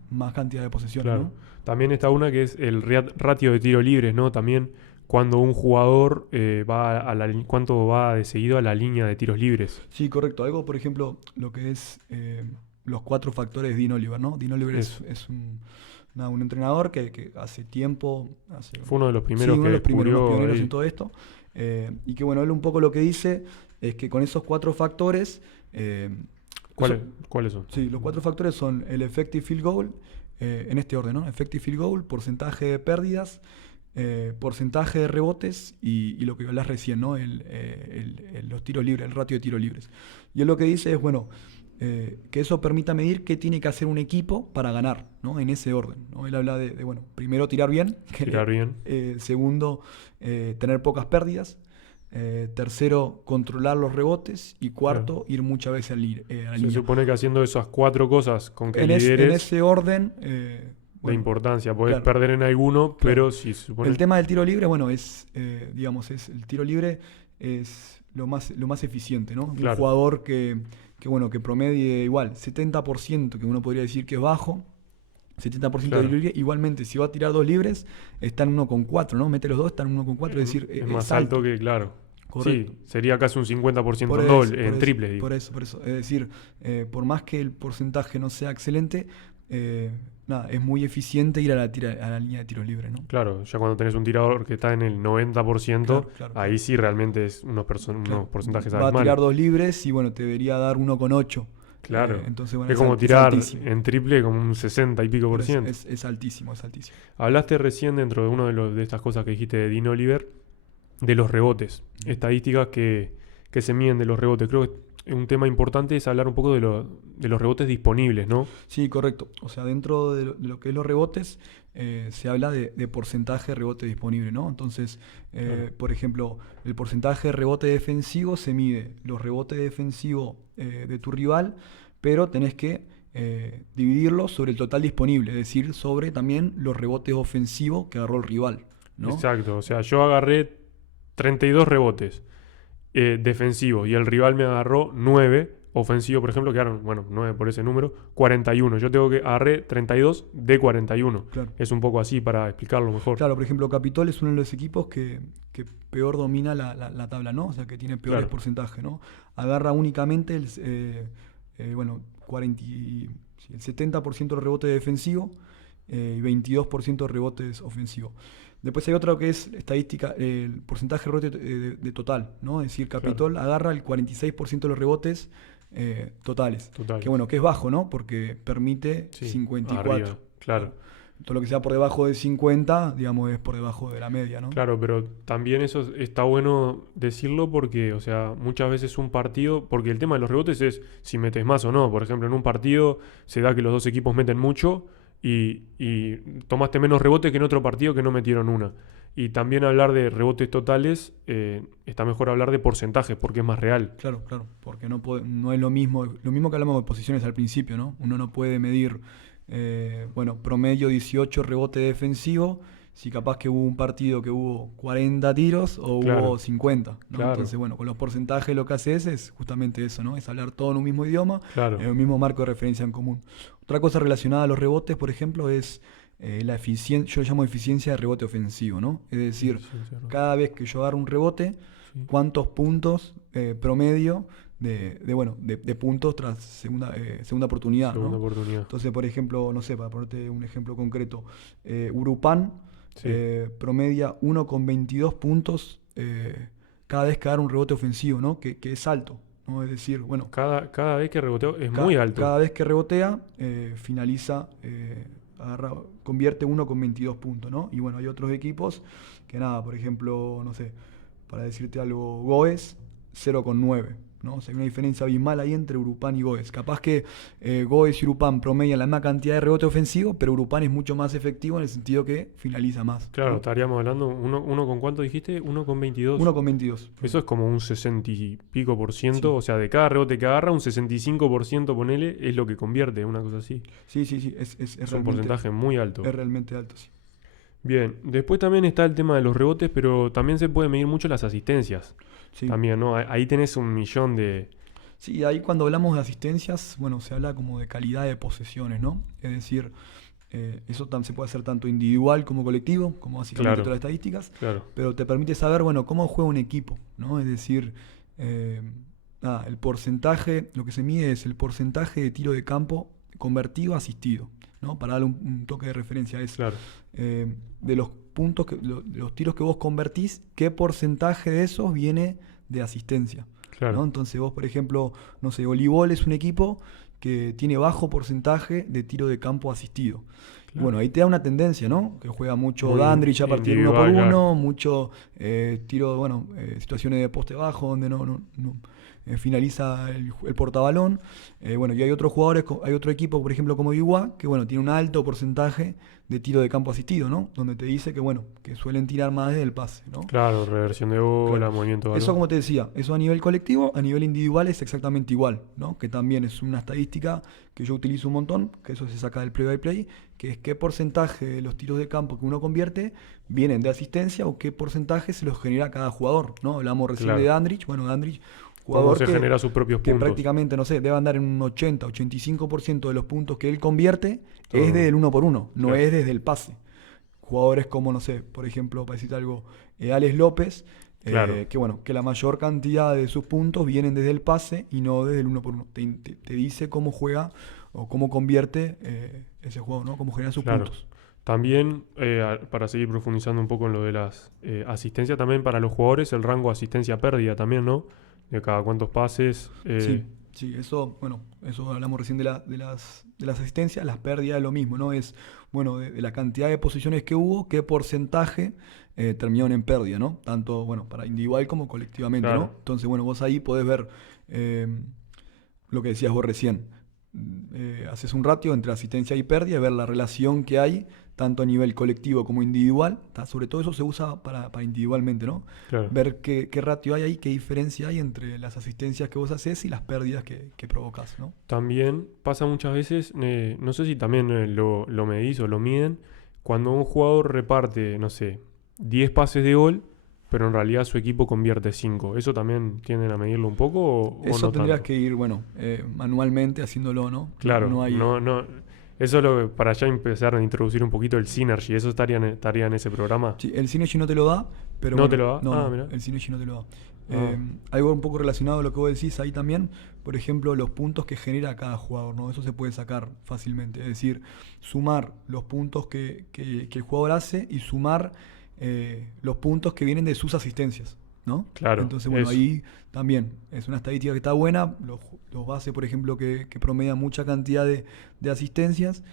más cantidad de posesiones. Claro. ¿no? También está una que es el ratio de tiro libres, ¿no? También cuando un jugador cuánto va de seguido a la línea de tiros libres. Sí, correcto. Algo, por ejemplo, lo que es los 4 factores de Dean Oliver, ¿no? Dean Oliver es un entrenador que hace tiempo... Fue uno de los primeros uno de los pioneros ahí en todo esto. Y que bueno, él un poco lo que dice es que con esos 4 factores... ¿Cuáles son? Sí, los 4 factores son el effective field goal, en este orden, ¿no? Effective field goal, porcentaje de pérdidas, porcentaje de rebotes y lo que hablas recién, ¿no? Los tiros libres, el ratio de tiros libres. Y él lo que dice es, bueno, que eso permita medir qué tiene que hacer un equipo para ganar, ¿no? En ese orden, ¿no? Él habla de bueno, primero tirar bien. Segundo, tener pocas pérdidas. Tercero, controlar los rebotes. Y cuarto, ir muchas veces a la línea. Se supone que haciendo esas 4 cosas con que lideres... En ese orden... de importancia, podés perder en alguno, pero si se supone... El tema del tiro libre, bueno, el tiro libre es lo más eficiente, ¿no? Un jugador que promedie igual 70%, que uno podría decir que es bajo, 70% de libre, igualmente si va a tirar 2 libres, está en 1,4, ¿no? Mete los 2, está en 1,4, es decir, es más alto que, claro. Correcto. Sí, sería casi un 50% en triple, digo. Por eso. Es decir, por más que el porcentaje no sea excelente, es muy eficiente ir a la línea de tiros libres, ¿no? Claro, ya cuando tenés un tirador que está en el 90%, ahí sí realmente es unos porcentajes va a tirar 2 libres y bueno, te debería dar 1,8. Claro, entonces, bueno, es como tirar en triple como un 60 y pico por ciento. Es altísimo. Hablaste recién dentro de una de estas cosas que dijiste de Dean Oliver, de los rebotes, estadísticas que se miden de los rebotes. Creo que un tema importante es hablar un poco de los rebotes disponibles, ¿no? Sí, correcto. O sea, dentro de lo que es los rebotes, se habla de porcentaje de rebote disponible, ¿no? Entonces, por ejemplo, el porcentaje de rebote defensivo se mide los rebotes defensivos de tu rival, pero tenés que dividirlos sobre el total disponible, es decir, sobre también los rebotes ofensivos que agarró el rival, ¿no? Exacto. O sea, yo agarré 32 rebotes defensivos y el rival me agarró 9 ofensivos, por ejemplo, quedaron, 9 por ese número, 41. Yo tengo que agarré 32 de 41. Claro. Es un poco así para explicarlo mejor. Claro, por ejemplo, Capitol es uno de los equipos que peor domina la tabla, ¿no? O sea, que tiene peores porcentajes, ¿no? Agarra únicamente el 70% de rebote defensivo y 22% de rebotes ofensivos. Después hay otro que es estadística, el porcentaje de rebote de total, ¿no? Es decir, Capitol agarra el 46% de los rebotes totales. Que es bajo, ¿no? Porque permite 54. Arriba, claro. todo lo que sea por debajo de 50, digamos, es por debajo de la media, ¿no? Claro, pero también eso está bueno decirlo porque, o sea, muchas veces un partido, porque el tema de los rebotes es si metes más o no. Por ejemplo, en un partido se da que los dos equipos meten mucho y tomaste menos rebotes que en otro partido que no metieron una. Y también hablar de rebotes totales, está mejor hablar de porcentajes porque es más real. Claro, claro, porque no es lo mismo que hablamos de posiciones al principio, ¿no? Uno no puede medir, promedio 18 rebote defensivo, si capaz que hubo un partido que hubo 40 tiros o Claro, hubo 50, ¿no? claro, Entonces, bueno, con los porcentajes lo que haces es justamente eso, ¿no? Es hablar todo en un mismo idioma, claro. en un mismo marco de referencia en común. Otra cosa relacionada a los rebotes, por ejemplo, es la eficiencia, yo lo llamo eficiencia de rebote ofensivo, ¿no? Es decir, Eficiencia, ¿no? cada vez que yo agarro un rebote, Sí, cuántos puntos promedio de puntos tras segunda oportunidad, segunda ¿no? oportunidad. Entonces, por ejemplo, no sé, para ponerte un ejemplo concreto, Urupán Sí, promedia 1,22 puntos cada vez que agarra un rebote ofensivo, ¿no? Que es alto, ¿no? Es decir, bueno, cada vez que reboteo es muy alto. cada vez que rebotea, finaliza, convierte 1,22 puntos, ¿no? Y bueno, hay otros equipos que nada, por ejemplo, no sé, para decirte algo, Goes 0,9, ¿no? O sea, hay una diferencia abismal ahí entre Urupán y Goes. Capaz que Goes y Urupán promedian la misma cantidad de rebote ofensivo, pero Urupán es mucho más efectivo en el sentido que finaliza más, Claro, ¿no? estaríamos hablando, uno con cuánto dijiste, 1,22. 1,22. Eso es como un 60 y pico por ciento, Sí. o sea, de cada rebote que agarra, un 65% ponele, es lo que convierte, una cosa así. Sí, es Es un realmente, porcentaje muy alto. es realmente alto, sí. Bien, después también está el tema de los rebotes, pero también se puede medir mucho las asistencias. Sí. También, ¿no? Ahí tenés un millón de... Sí, ahí cuando hablamos de asistencias, bueno, se habla como de calidad de posesiones, ¿no? Es decir, eso se puede hacer tanto individual como colectivo, como básicamente Claro, todas las estadísticas, claro, pero te permite saber, bueno, cómo juega un equipo, ¿no? Es decir, eh, el porcentaje, lo que se mide es el porcentaje de tiro de campo convertido a asistido, ¿no? Para darle un toque de referencia, es claro, de los puntos, de los tiros que vos convertís, ¿qué porcentaje de esos viene de asistencia? ¿No? claro, Entonces vos, por ejemplo, no sé, voleibol es un equipo que tiene bajo porcentaje de tiro de campo asistido. Y claro. bueno, ahí te da una tendencia, ¿no? Que juega mucho Muy Dandridge a partir del 1 por individual, claro. 1, mucho tiro, situaciones de poste bajo donde no finaliza el portabalón. Y hay otros jugadores, hay otro equipo, por ejemplo, como Iguá, que bueno, tiene un alto porcentaje de tiro de campo asistido, ¿no? Donde te dice que bueno, que suelen tirar más desde el pase, ¿no? Claro, reversión de bola, Claro. movimiento de Eso, balón. como te decía, eso a nivel colectivo, a nivel individual es exactamente igual, ¿no? Que también es una estadística que yo utilizo un montón, que eso se saca del play-by-play, que es qué porcentaje de los tiros de campo que uno convierte vienen de asistencia o qué porcentaje se los genera cada jugador, ¿no? Hablamos recién de Claro. Dandridge, Dandridge, Cómo jugador se genera sus propios que puntos. prácticamente, no sé, debe andar en un 85% de los puntos que él convierte Todo. es desde el 1 por 1, no Claro. es desde el pase. Jugadores como, no sé, por ejemplo, para decirte algo, Alex López, Claro. que la mayor cantidad de sus puntos vienen desde el pase y no desde el 1 por 1. Te dice cómo juega o cómo convierte ese juego, ¿no? Cómo genera sus Claro. puntos. También, para seguir profundizando un poco en lo de las asistencias, también para los jugadores, el rango asistencia-pérdida también, ¿no? De cada cuántos pases. Sí, eso hablamos recién de las asistencias, las pérdidas es lo mismo, ¿no? Es, de la cantidad de posiciones que hubo, qué porcentaje terminaron en pérdida, ¿no? Tanto, para individual como colectivamente, Claro. ¿no? Entonces, vos ahí podés ver lo que decías vos recién. Haces un ratio entre asistencia y pérdida y ver la relación que hay, tanto a nivel colectivo como individual. Sobre todo eso se usa para individualmente, ¿no? Claro. Ver qué ratio hay ahí, qué diferencia hay entre las asistencias que vos haces y las pérdidas que provocas, ¿no? También pasa muchas veces, no sé si también lo medís o lo miden, cuando un jugador reparte, no sé, 10 pases de gol, pero en realidad su equipo convierte 5. ¿Eso también tienden a medirlo un poco o Eso no tendrías tanto? que ir, manualmente haciéndolo, ¿no? Claro, No hay... no. Eso es lo que, para ya empezar a introducir un poquito el Synergy, ¿eso estaría en ese programa? Sí, el Synergy no te lo da, pero ¿No te lo da? No, Mirá. el Synergy no te lo da. Ah. Algo un poco relacionado a lo que vos decís ahí también, por ejemplo, los puntos que genera cada jugador, ¿no? Eso se puede sacar fácilmente. Es decir, sumar los puntos que el jugador hace y sumar los puntos que vienen de sus asistencias, ¿no? Claro, Entonces, eso. ahí también es una estadística que está buena. Los bases, por ejemplo, que promedian mucha cantidad de asistencias,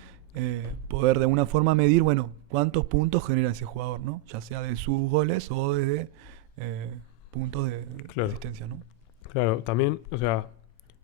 poder de alguna forma medir, bueno, cuántos puntos genera ese jugador, ¿no? Ya sea de sus goles o desde puntos de Claro. asistencia, ¿no? Claro, también, o sea,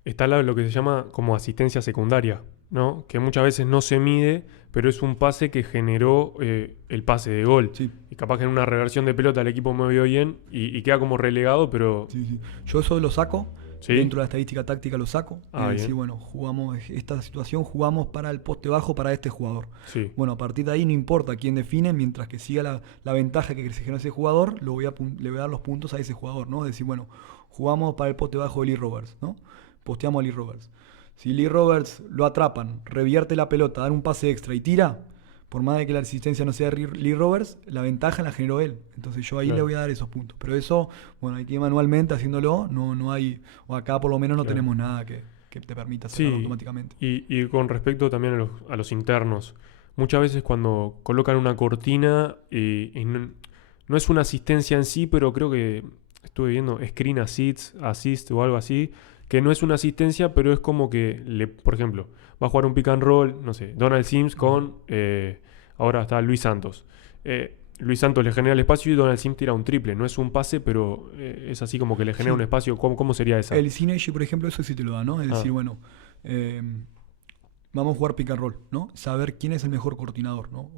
está lo que se llama como asistencia secundaria, ¿no? Que muchas veces no se mide, pero es un pase que generó el pase de gol. Sí. Y capaz que en una reversión de pelota el equipo movió bien y queda como relegado, pero... Sí, sí. Yo eso lo saco, ¿Sí? dentro de la estadística táctica lo saco. Ah, Es decir, bien. bueno, jugamos esta situación, jugamos para el poste bajo para este jugador. Sí, Bueno, a partir de ahí no importa quién define, mientras que siga la ventaja que se generó ese jugador, le voy a dar los puntos a ese jugador, ¿no? Es decir, bueno, jugamos para el poste bajo de Lee Roberts, ¿no? Posteamos a Lee Roberts. Si Lee Roberts lo atrapan, revierte la pelota, da un pase extra y tira, por más de que la asistencia no sea Lee Roberts, la ventaja la generó él. Entonces yo ahí claro. le voy a dar esos puntos. Pero eso, bueno, hay que ir manualmente haciéndolo, no hay, o acá por lo menos no Claro. tenemos nada que te permita hacerlo Sí, automáticamente. y con respecto también a los internos, muchas veces cuando colocan una cortina y no es una asistencia en sí, pero creo que estuve viendo screen assist o algo así, que no es una asistencia, pero es como que, por ejemplo, va a jugar un pick and roll, no sé, Donald Sims con, ahora está Luis Santos. Luis Santos le genera el espacio y Donald Sims tira un triple. No es un pase, pero es así como que le genera Sí. un espacio. ¿Cómo sería esa? El Synergy, por ejemplo, eso sí te lo da, ¿no? Es decir, bueno, vamos a jugar pick and roll, ¿no? Saber quién es el mejor coordinador, ¿no?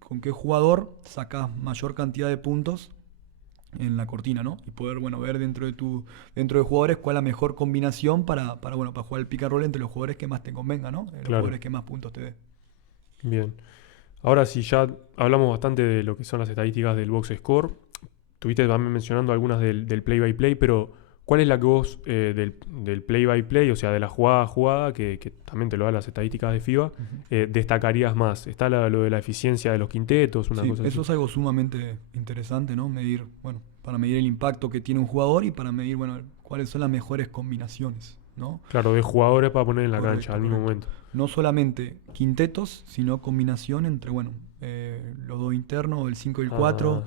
Con qué jugador sacas mayor cantidad de puntos en la cortina, ¿no? Y poder, bueno, ver dentro de jugadores cuál es la mejor combinación para jugar el pick and roll entre los jugadores que más te convenga, ¿no? Los Claro. jugadores que más puntos te dé. Bien. Ahora sí, ya hablamos bastante de lo que son las estadísticas del box score. Tuviste también mencionando algunas del play by play, pero ¿cuál es la que vos del play by play, o sea, de la jugada a jugada, que también te lo dan las estadísticas de FIBA, destacarías más? ¿Está lo de la eficiencia de los quintetos, una Sí, cosa eso así? es algo sumamente interesante, ¿no? Para medir el impacto que tiene un jugador y para medir, bueno, cuáles son las mejores combinaciones, ¿no? Claro, de jugadores para poner en la Correcto, cancha al mismo correcto. momento. No solamente quintetos, sino combinación entre, bueno, los dos internos, el 5 y el 4.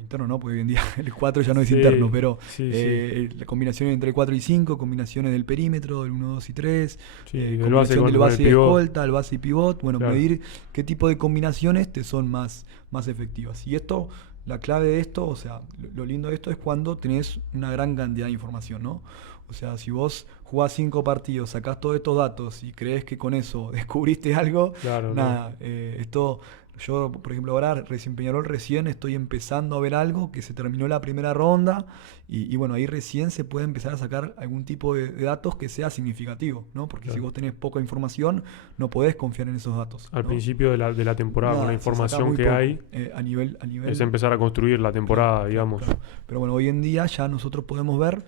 Interno no, porque hoy en día el 4 ya no es Sí, interno, pero sí. la combinación entre el 4 y 5, combinaciones del perímetro, del 1, 2 y 3, Sí, del base combinación del con base el y pivot. escolta, el base y pivot. Bueno, Claro. medir qué tipo de combinaciones te son más efectivas. Y esto, la clave de esto, o sea, lo lindo de esto es cuando tenés una gran cantidad de información, ¿no? O sea, si vos jugás 5 partidos, sacás todos estos datos y crees que con eso descubriste algo, Claro, no. nada, esto, yo, por ejemplo, ahora recién Peñarol, recién estoy empezando a ver algo que se terminó la primera ronda y bueno, ahí recién se puede empezar a sacar algún tipo de datos que sea significativo, ¿no? Porque si Claro. vos tenés poca información, no podés confiar en esos datos, Al ¿no? principio de la temporada, con la Nada, se saca información muy que poco, hay, a nivel es empezar a construir la temporada, Claro, digamos. claro. Pero bueno, hoy en día ya nosotros podemos ver,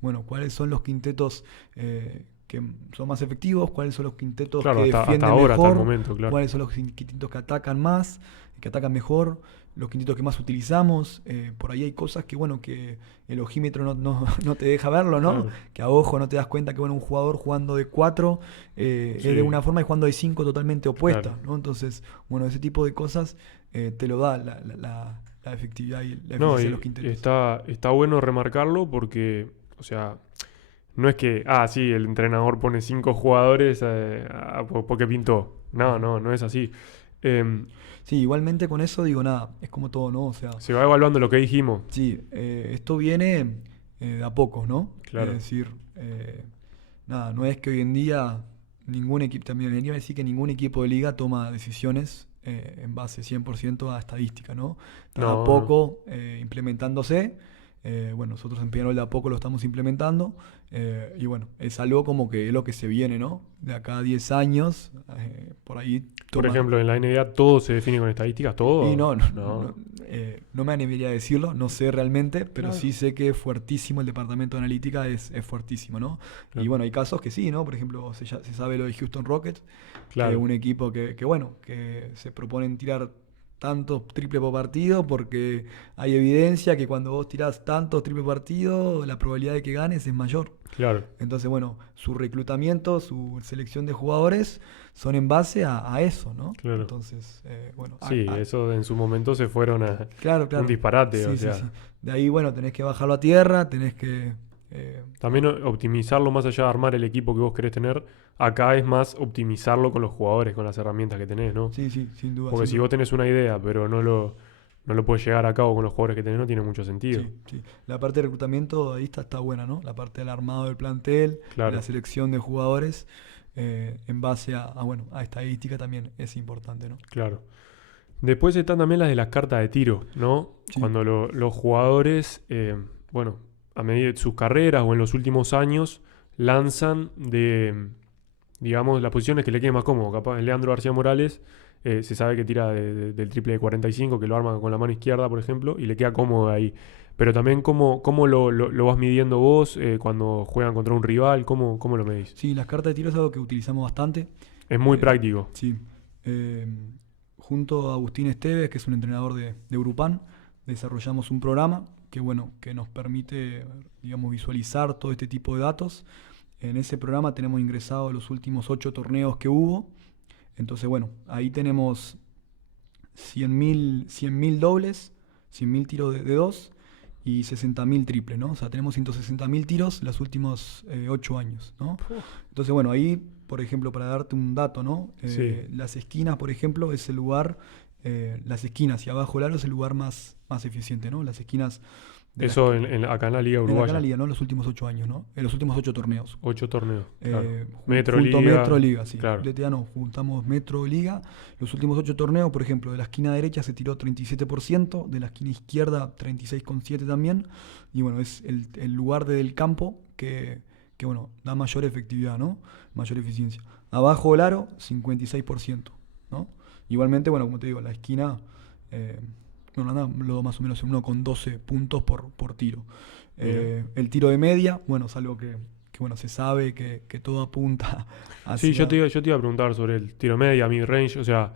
bueno, cuáles son los quintetos que son más efectivos, cuáles son los quintetos Claro, que hasta defienden ahora, hasta el mejor, momento, claro. cuáles son los quintetos que atacan más, que atacan mejor, los quintetos que más utilizamos. Por ahí hay cosas que, bueno, que el ojímetro no te deja verlo, ¿no? Claro. Que a ojo no te das cuenta que, bueno, un jugador jugando de 4 es Sí. de una forma y jugando de 5 totalmente opuesta, Claro. ¿no? Entonces, bueno, ese tipo de cosas te lo da la efectividad y la No, eficiencia de y los quintetos. está bueno remarcarlo porque, o sea, no es que, sí, el entrenador pone 5 jugadores porque pintó. No es así. Sí, igualmente con eso digo nada, es como todo, ¿no? O sea, Se va evaluando lo que dijimos. sí, esto viene de a pocos, ¿no? Claro. Es decir, nada, no es que hoy en día ningún equipo, también venía a decir que ningún equipo de liga toma decisiones en base 100% a estadística, ¿no? Está de No, a poco implementándose. Bueno, nosotros en Peñarol de a poco lo estamos implementando y bueno, es algo como que es lo que se viene, ¿no? De acá a 10 años, por ahí Por toma- ejemplo, en la NBA todo se define con estadísticas, todo. Y no me animaría a decirlo, no sé realmente, pero Claro. sí sé que es fuertísimo el departamento de analítica, es fuertísimo, ¿no? Claro. Y bueno, hay casos que sí, ¿no? Por ejemplo, se sabe lo de Houston Rockets, que Claro. es un equipo que se proponen tirar tantos triples por partido porque hay evidencia que cuando vos tirás tantos triples por partido, la probabilidad de que ganes es mayor. Claro. Entonces, bueno, su reclutamiento, su selección de jugadores son en base a eso, ¿no? Claro. Entonces, bueno. Sí, eso en su momento se fueron a Claro. un disparate, Sí, o sí, sea. sí. De ahí, bueno, tenés que bajarlo a tierra, tenés que También optimizarlo más allá de armar el equipo que vos querés tener. Acá es más optimizarlo con los jugadores, con las herramientas que tenés, ¿no? Sí, sí, sin duda. Porque sin si duda. vos tenés una idea, pero no lo puedes llegar a cabo con los jugadores que tenés, no tiene mucho sentido. Sí, sí. La parte de reclutamiento ahí está buena, ¿no? La parte del armado del plantel, Claro. de la selección de jugadores, en base bueno, a estadística también es importante, ¿no? Claro. Después están también las de las cartas de tiro, ¿no? Sí. Cuando los jugadores, bueno, a medida de sus carreras o en los últimos años, lanzan digamos, las posiciones que le queden más cómodo. Capaz, Leandro García Morales se sabe que tira del triple de 45, que lo arma con la mano izquierda, por ejemplo, y le queda cómodo ahí. Pero también cómo lo vas midiendo vos cuando juegan contra un rival, cómo lo medís. Sí, las cartas de tiro es algo que utilizamos bastante. Es muy práctico. Sí. Junto a Agustín Esteves, que es un entrenador de Urupán, desarrollamos un programa que nos permite, digamos, visualizar todo este tipo de datos. En ese programa tenemos ingresado los últimos 8 torneos que hubo. Entonces, bueno, ahí tenemos 100.000 dobles, 100.000 tiros de 2 y 60.000 triples, ¿no? O sea, tenemos 160.000 tiros los últimos 8 años, ¿no? Entonces, bueno, ahí, por ejemplo, para darte un dato, ¿no? Sí. Las esquinas, por ejemplo, es el lugar, las esquinas y abajo el aro es el lugar más eficiente, ¿no? Las esquinas... Eso acá en la Liga Uruguaya. En la Liga, ¿no? Los últimos 8 años, ¿no? En los últimos 8 torneos. 8 torneos. Claro. Metro Liga, sí. Claro. LTA no, juntamos Metro Liga. Los últimos 8 torneos, por ejemplo, de la esquina derecha se tiró 37%, de la esquina izquierda 36,7% también. Y bueno, es el lugar del campo que bueno, da mayor efectividad, ¿no? Mayor eficiencia. Abajo del aro, 56%, ¿no? Igualmente, bueno, como te digo, la esquina... más o menos en 1,12 puntos por tiro. El tiro de media, bueno, es algo que bueno, se sabe que todo apunta hacia... Sí, yo te iba a preguntar sobre el tiro media, mid-range. O sea,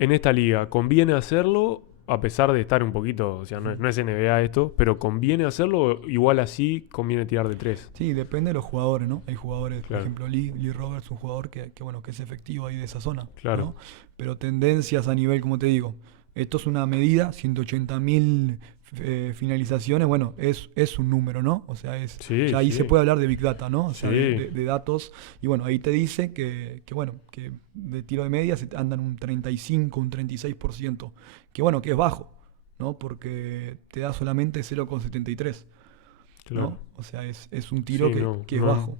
en esta liga, ¿conviene hacerlo a pesar de estar un poquito... O sea, no es NBA esto, pero ¿conviene hacerlo o igual así conviene tirar de 3? Sí, depende de los jugadores, ¿no? Hay jugadores, Claro. por ejemplo, Lee Roberts, un jugador que es efectivo ahí de esa zona, Claro. ¿no? Pero tendencias a nivel, como te digo... Esto es una medida, 180.000 finalizaciones, bueno, es un número, ¿no? O sea, Sí, ya ahí sí. se puede hablar de Big Data, ¿no? O sea, Sí. de datos. Y bueno, ahí te dice que de tiro de media se andan un 35, un 36%. Que bueno, que es bajo, ¿no? Porque te da solamente 0,73. Claro. ¿no? O sea, es un tiro Sí, que es bajo.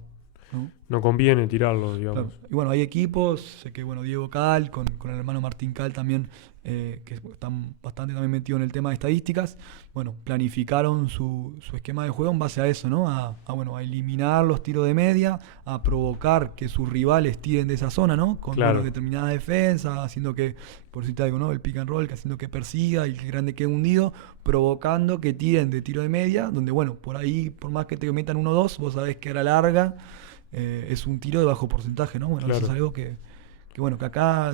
¿no? No conviene tirarlo, digamos. Claro. Y bueno, hay equipos, sé que bueno, Diego Cal, con el hermano Martín Cal también, que están bastante también metidos en el tema de estadísticas, bueno, planificaron su esquema de juego en base a eso, ¿no? A eliminar los tiros de media, a provocar que sus rivales tiren de esa zona, ¿no? Con Claro. determinada defensa, haciendo que, por si te algo, ¿no? El pick and roll, que haciendo que persiga y que el grande quede hundido, provocando que tiren de tiro de media, donde bueno, por ahí, por más que te metan 1-2, vos sabés que a la larga es un tiro de bajo porcentaje, ¿no? Bueno, Claro. eso es algo que bueno, que acá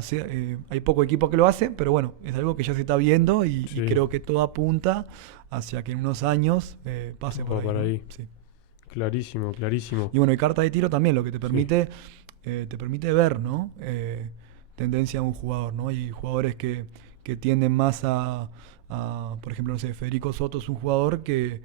hay poco equipo que lo hace, pero bueno, es algo que ya se está viendo y Sí. creo que todo apunta hacia que en unos años pase por Va ahí. para ¿no? ahí. Sí. Clarísimo, clarísimo. Y bueno, y carta de tiro también, lo que te permite ver, ¿no? Tendencia a un jugador, ¿no? Hay jugadores que tienden más por ejemplo, no sé, Federico Soto es un jugador que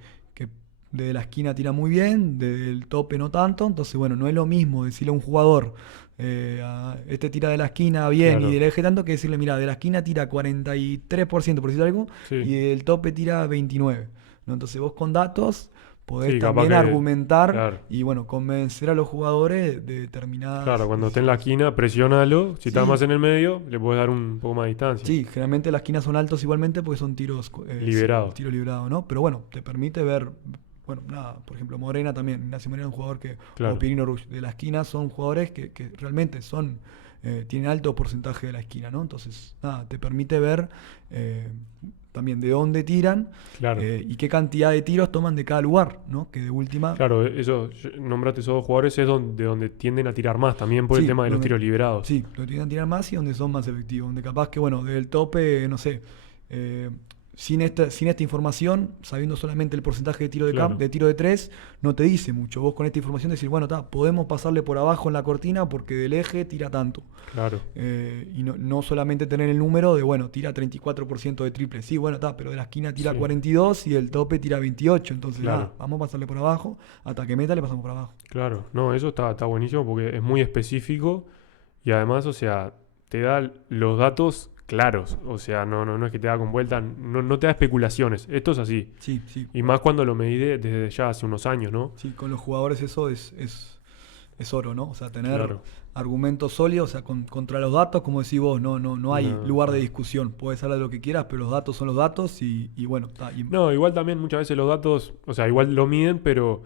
desde la esquina tira muy bien, desde el tope no tanto, entonces bueno, no es lo mismo decirle a un jugador, este tira de la esquina bien Claro. y del eje tanto, que decirle, mira, de la esquina tira 43%, por decir algo, Sí. y del tope tira 29%. ¿no? Entonces vos con datos podés Sí, capaz también que- argumentar claro. y bueno, convencer a los jugadores de determinadas... Claro, cuando esté en la esquina, presiónalo. Si está Sí. más en el medio, le puedes dar un poco más de distancia. Sí, generalmente las esquinas son altos igualmente porque son tiros Liberados. tiro liberado, ¿no? Pero bueno, te permite ver, bueno, nada, por ejemplo, Morena también, Ignacio Morena es un jugador Claro. o Pirino Rush, de la esquina son jugadores que realmente tienen alto porcentaje de la esquina, ¿no? Entonces, nada, te permite ver también de dónde tiran Claro. y qué cantidad de tiros toman de cada lugar, ¿no? Que de última... Claro, eso, nombrate esos dos jugadores, es donde tienden a tirar más, también por el Sí, tema de los donde- tiros liberados. Sí, lo tienen que tirar más y donde son más efectivos. Donde capaz que, bueno, del tope, no sé, sin esta información, sabiendo solamente el porcentaje de tiro de, Claro. de tiro de 3, no te dice mucho. Vos con esta información decís, bueno, podemos pasarle por abajo en la cortina porque del eje tira tanto. Claro. Y no solamente tener el número de, bueno, tira 34% de triple. Sí, bueno, pero de la esquina tira Sí. 42 y del tope tira 28. Entonces, Claro. vamos a pasarle por abajo. Hasta que meta le pasamos por abajo. Claro, no, eso está buenísimo porque es muy específico y además, o sea, te da los datos claros, o sea, no es que te da con vuelta, no te da especulaciones, esto es así. Sí, sí. Y más cuando lo medí desde ya hace unos años, ¿no? Sí, con los jugadores eso es oro, ¿no? O sea, tener Claro. argumentos sólidos, o sea, contra los datos, como decís vos, no hay No, lugar de no. discusión. Puedes hablar de lo que quieras, pero los datos son los datos y bueno, No, igual también muchas veces los datos, o sea, igual lo miden, pero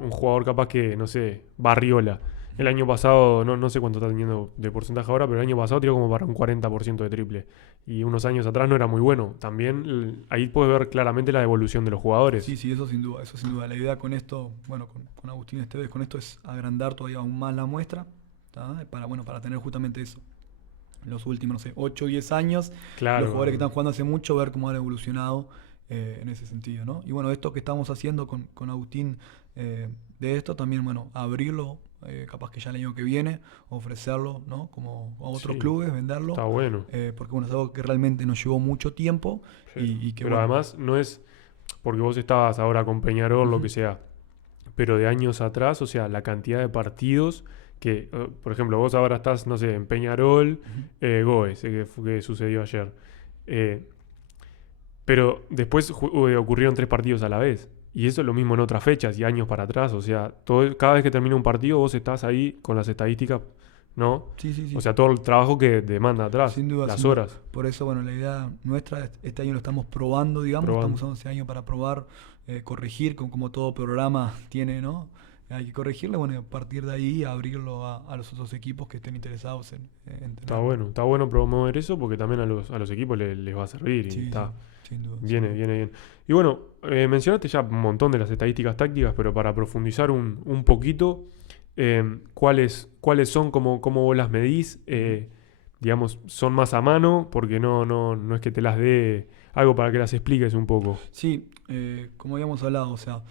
un jugador capaz que, no sé, Barriola. El año pasado, no sé cuánto está teniendo de porcentaje ahora, pero el año pasado tiró como para un 40% de triple. Y unos años atrás no era muy bueno. También ahí puedes ver claramente la evolución de los jugadores. Sí, eso sin duda, eso sin duda. La idea con esto, bueno, con Agustín Esteves, con esto es agrandar todavía aún más la muestra, ¿tá? Para tener justamente eso. Los últimos, no sé, 8 o 10 años, Claro. los jugadores que están jugando hace mucho, ver cómo han evolucionado en ese sentido, ¿no? Y bueno, esto que estamos haciendo con Agustín, de esto también, bueno, abrirlo, capaz que ya el año que viene, ofrecerlo, ¿no? Como a otros Sí, clubes, venderlo. está bueno. Porque bueno, es algo que realmente nos llevó mucho tiempo y que Pero bueno, además no es porque vos estabas ahora con Peñarol, lo Ujú. que sea, pero de años atrás, o sea, la cantidad de partidos que, por ejemplo, vos ahora estás, no sé, en Peñarol, Goes, que sucedió ayer. Eh, pero después ocurrieron 3 partidos a la vez. Y eso es lo mismo en otras fechas y años para atrás. O sea, cada vez que termina un partido, vos estás ahí con las estadísticas, ¿no? Sí. O sea, todo el trabajo que demanda atrás, Sin duda, las sin duda. horas. Por eso, bueno, la idea nuestra, este año lo estamos probando, digamos, Probando. estamos usando ese año para probar, corregir, como todo programa tiene, ¿no? Hay que corregirlo, bueno, y a partir de ahí abrirlo a los otros equipos que estén interesados en Está tenerlo. bueno promover eso porque también a los equipos les va a servir y Sí, está. sin duda. Viene bien. Y bueno, mencionaste ya un montón de las estadísticas tácticas, pero para profundizar un poquito, ¿cuáles son, cómo vos las medís? Digamos, ¿son más a mano? Porque no es que te las dé algo para que las expliques un poco. Sí, como habíamos hablado, o sea,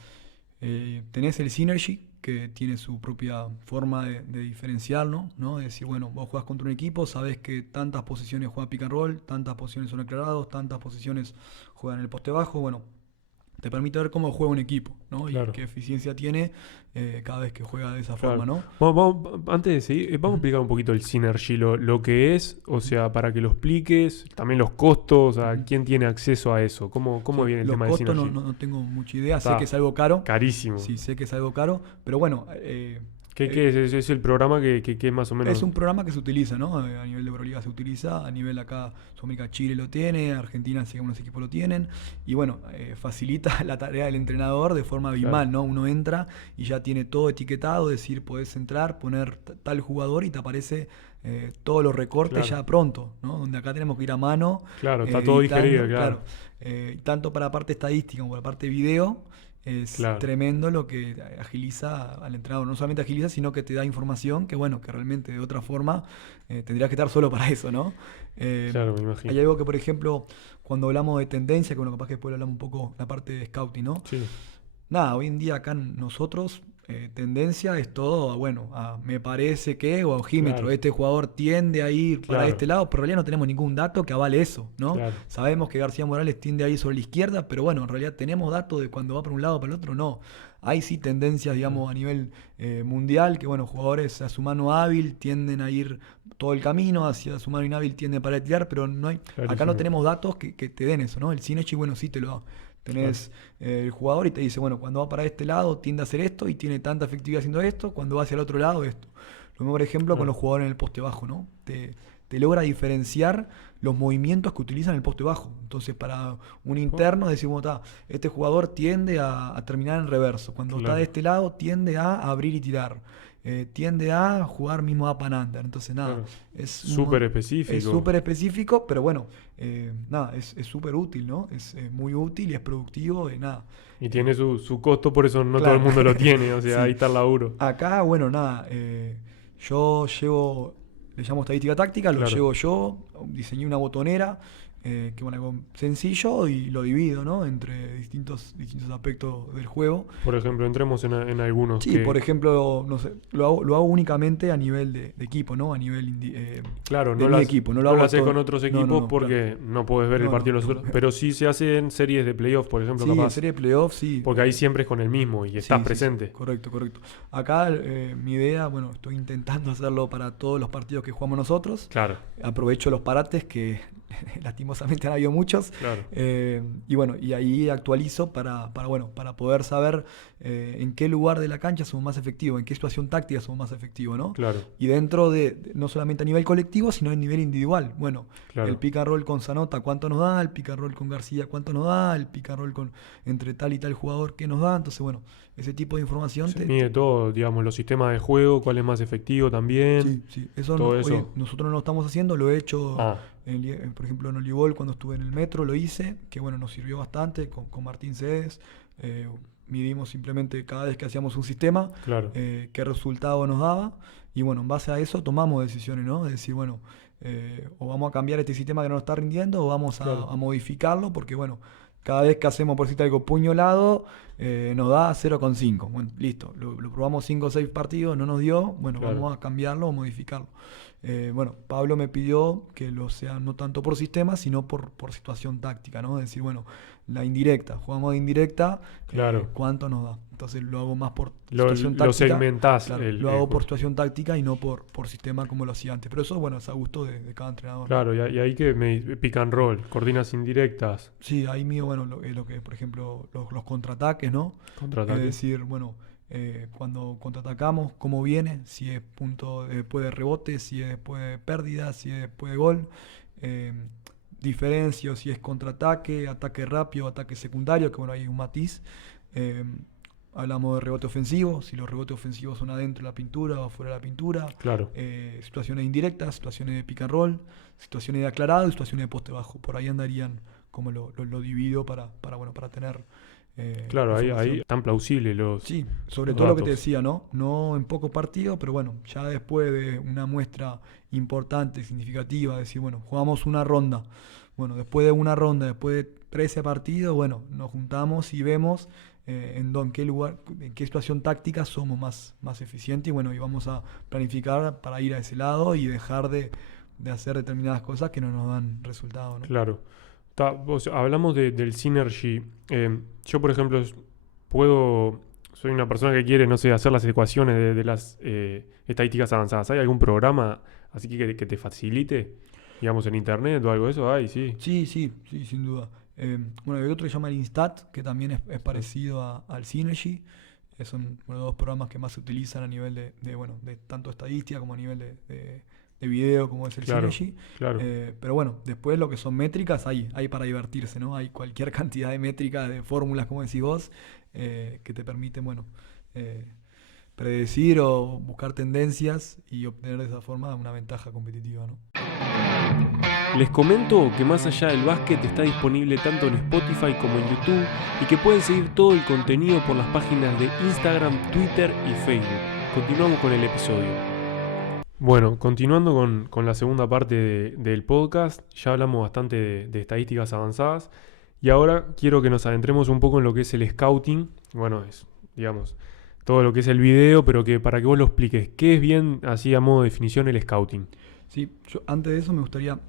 tenés el Synergy, que tiene su propia forma de diferenciarlo, ¿no? Es decir, bueno, vos jugás contra un equipo, sabés que tantas posiciones juega pick and roll, tantas posiciones son aclarados, tantas posiciones juegan en el poste bajo, bueno, te permite ver cómo juega un equipo, ¿no? Claro. Y qué eficiencia tiene cada vez que juega de esa Claro. forma, ¿no? Antes de seguir, vamos a explicar un poquito el Synergy, lo que es, o sea, para que lo expliques, también los costos, a quién tiene acceso a eso, cómo Sí, viene el los tema del costos Synergy. no tengo mucha idea, sé Está que es algo caro, carísimo. sí, sé que es algo caro, pero bueno, ¿Qué es? ¿Es el programa que es más o menos? es un programa que se utiliza, ¿no? A nivel de Euroliga se utiliza, a nivel acá, Sudamérica, Chile lo tiene, Argentina, sí, algunos equipos lo tienen, y bueno, facilita la tarea del entrenador de forma abismal, ¿no? Uno entra y ya tiene todo etiquetado, es decir, podés entrar, poner tal jugador y te aparece todos los recortes Claro. ya pronto, ¿no? Donde acá tenemos que ir a mano. Claro, está todo digerido, claro. Tanto para la parte estadística como para la parte video. Es Claro. tremendo lo que agiliza al entrenador. No solamente agiliza, sino que te da información que, bueno, que realmente de otra forma tendrías que estar solo para eso, ¿no? Claro, me imagino. Hay algo que, por ejemplo, cuando hablamos de tendencia, que bueno, capaz que después hablamos un poco la parte de scouting, ¿no? Sí, Nada, hoy en día acá nosotros, tendencia es todo, bueno, me parece que, o a ojímetro, Claro. este jugador tiende a ir para Claro. este lado, pero en realidad no tenemos ningún dato que avale eso, ¿no? Claro. Sabemos que García Morales tiende a ir sobre la izquierda, pero bueno, en realidad tenemos datos de cuando va para un lado o para el otro, no. Hay sí tendencias, digamos, a nivel mundial, que bueno, jugadores a su mano hábil tienden a ir todo el camino, hacia su mano inhábil tienden para tirar, pero no hay, acá Clarísimo. no tenemos datos que te den eso, ¿no? El Synergy, bueno, sí te lo da. Tenés el jugador y te dice, bueno, cuando va para este lado tiende a hacer esto y tiene tanta efectividad haciendo esto, cuando va hacia el otro lado esto. Lo mismo, por ejemplo, con Claro. los jugadores en el poste bajo, ¿no? Te logra diferenciar los movimientos que utilizan en el poste bajo. Entonces, para un interno decimos, este jugador tiende a terminar en reverso. Cuando está Claro. de este lado, tiende a abrir y tirar. Tiende a jugar mismo up and under. Entonces, nada, Claro. es Súper específico. Es súper específico, pero bueno, nada, es súper útil, ¿no? Es muy útil y es productivo, nada. Y tiene su costo, por eso no Claro. todo el mundo lo tiene, o sea, Sí. ahí está el laburo. Acá, bueno, nada, yo llevo, le llamo estadística táctica, lo Claro. llevo yo, diseñé una botonera, que bueno, algo sencillo y lo divido, ¿no? Entre distintos aspectos del juego. Por ejemplo, entremos en algunos. Sí, por ejemplo, no sé, lo hago únicamente a nivel de equipo, ¿no? A nivel claro, de mi equipo. No lo no hago lo haces todo. con otros equipos porque no puedes ver el partido de los otros. Pero sí se hace en series de playoff, por ejemplo, Sí, capaz. en serie de playoff, sí. Porque ahí siempre es con el mismo y estás presente. Sí, correcto. Acá mi idea, bueno, estoy intentando hacerlo para todos los partidos que jugamos nosotros. Claro. Aprovecho los parates que lastimosamente han habido muchos. Claro. Y bueno, y ahí actualizo para poder saber en qué lugar de la cancha somos más efectivos, en qué situación táctica somos más efectivos, ¿no? Claro. Y dentro de no solamente a nivel colectivo, sino a nivel individual. Bueno, claro. El pick and roll con Zanota, ¿cuánto nos da? El pick and roll con García, ¿cuánto nos da? El pick and roll entre tal y tal jugador, ¿qué nos da? Entonces, bueno, ese tipo de información se mide todo, digamos, los sistemas de juego, cuál es más efectivo también. Sí. Eso, eso. Nosotros no lo estamos haciendo, lo he hecho, por ejemplo, en Olivol, cuando estuve en el metro, lo hice, que bueno, nos sirvió bastante con Martín Cedes. Midimos simplemente cada vez que hacíamos un sistema, claro. Qué resultado nos daba. Y bueno, en base a eso tomamos decisiones, ¿no? De decir, bueno, o vamos a cambiar este sistema que no nos está rindiendo, o vamos a modificarlo, porque bueno, cada vez que hacemos, por decirte algo, puñolado, nos da 0,5. Bueno, listo, lo probamos 5 o 6 partidos, no nos dio, bueno, vamos a cambiarlo o modificarlo. Bueno, Pablo me pidió que lo sea no tanto por sistema, sino por situación táctica, ¿no? Es decir, bueno, la indirecta, jugamos de indirecta, ¿cuánto nos da? Entonces lo hago más por situación táctica. Lo segmentás. Lo hago por situación táctica y no por sistema como lo hacía antes. Pero eso, bueno, es a gusto de cada entrenador. Claro, y ahí que me pick and roll, coordinas indirectas. Sí, ahí mío, bueno, lo que es, por ejemplo, los contraataques, ¿no? Es decir, bueno, cuando contraatacamos, cómo viene, si es punto después de rebote, si es después de pérdida, si es después de gol. Diferencio si es contraataque, ataque rápido, ataque secundario, que bueno, hay un matiz. Hablamos de rebote ofensivo, si los rebotes ofensivos son adentro de la pintura o afuera de la pintura. Claro. Situaciones indirectas, situaciones de pick and roll, situaciones de aclarado y situaciones de poste bajo. Por ahí andarían como lo divido para tener. Claro, ahí tan plausibles los. Sí, sobre los todo datos. Lo que te decía, ¿no? No en pocos partidos, pero bueno, ya después de una muestra importante, significativa, decir, bueno, jugamos una ronda. Bueno, después de una ronda, después de 13 partidos, bueno, nos juntamos y vemos en qué lugar, en qué situación táctica somos más eficientes y bueno, y vamos a planificar para ir a ese lado y dejar de hacer determinadas cosas que no nos dan resultado, ¿no? Claro. Hablamos del synergy. Yo, por ejemplo, soy una persona que quiere, no sé, hacer las ecuaciones de las estadísticas avanzadas. ¿Hay algún programa así que te facilite? Digamos, en internet o algo de eso, sí. Sí, sin duda. Bueno, hay otro que se llama el Instat, que también es parecido al Synergy. Son dos programas que más se utilizan a nivel de tanto estadística como a nivel de video, como es el Synergy. Claro. Pero bueno, después lo que son métricas, hay para divertirse, ¿no? Hay cualquier cantidad de métricas, de fórmulas, como decís vos, que te permiten, predecir o buscar tendencias y obtener de esa forma una ventaja competitiva, ¿no? Les comento que Más Allá del Básquet está disponible tanto en Spotify como en YouTube y que pueden seguir todo el contenido por las páginas de Instagram, Twitter y Facebook. Continuamos con el episodio. Bueno, continuando con la segunda parte del podcast, ya hablamos bastante de estadísticas avanzadas y ahora quiero que nos adentremos un poco en lo que es el scouting. Bueno, es, digamos, todo lo que es el video, pero que para que vos lo expliques, ¿qué es bien, así a modo de definición, el scouting? Sí, yo antes de eso me gustaría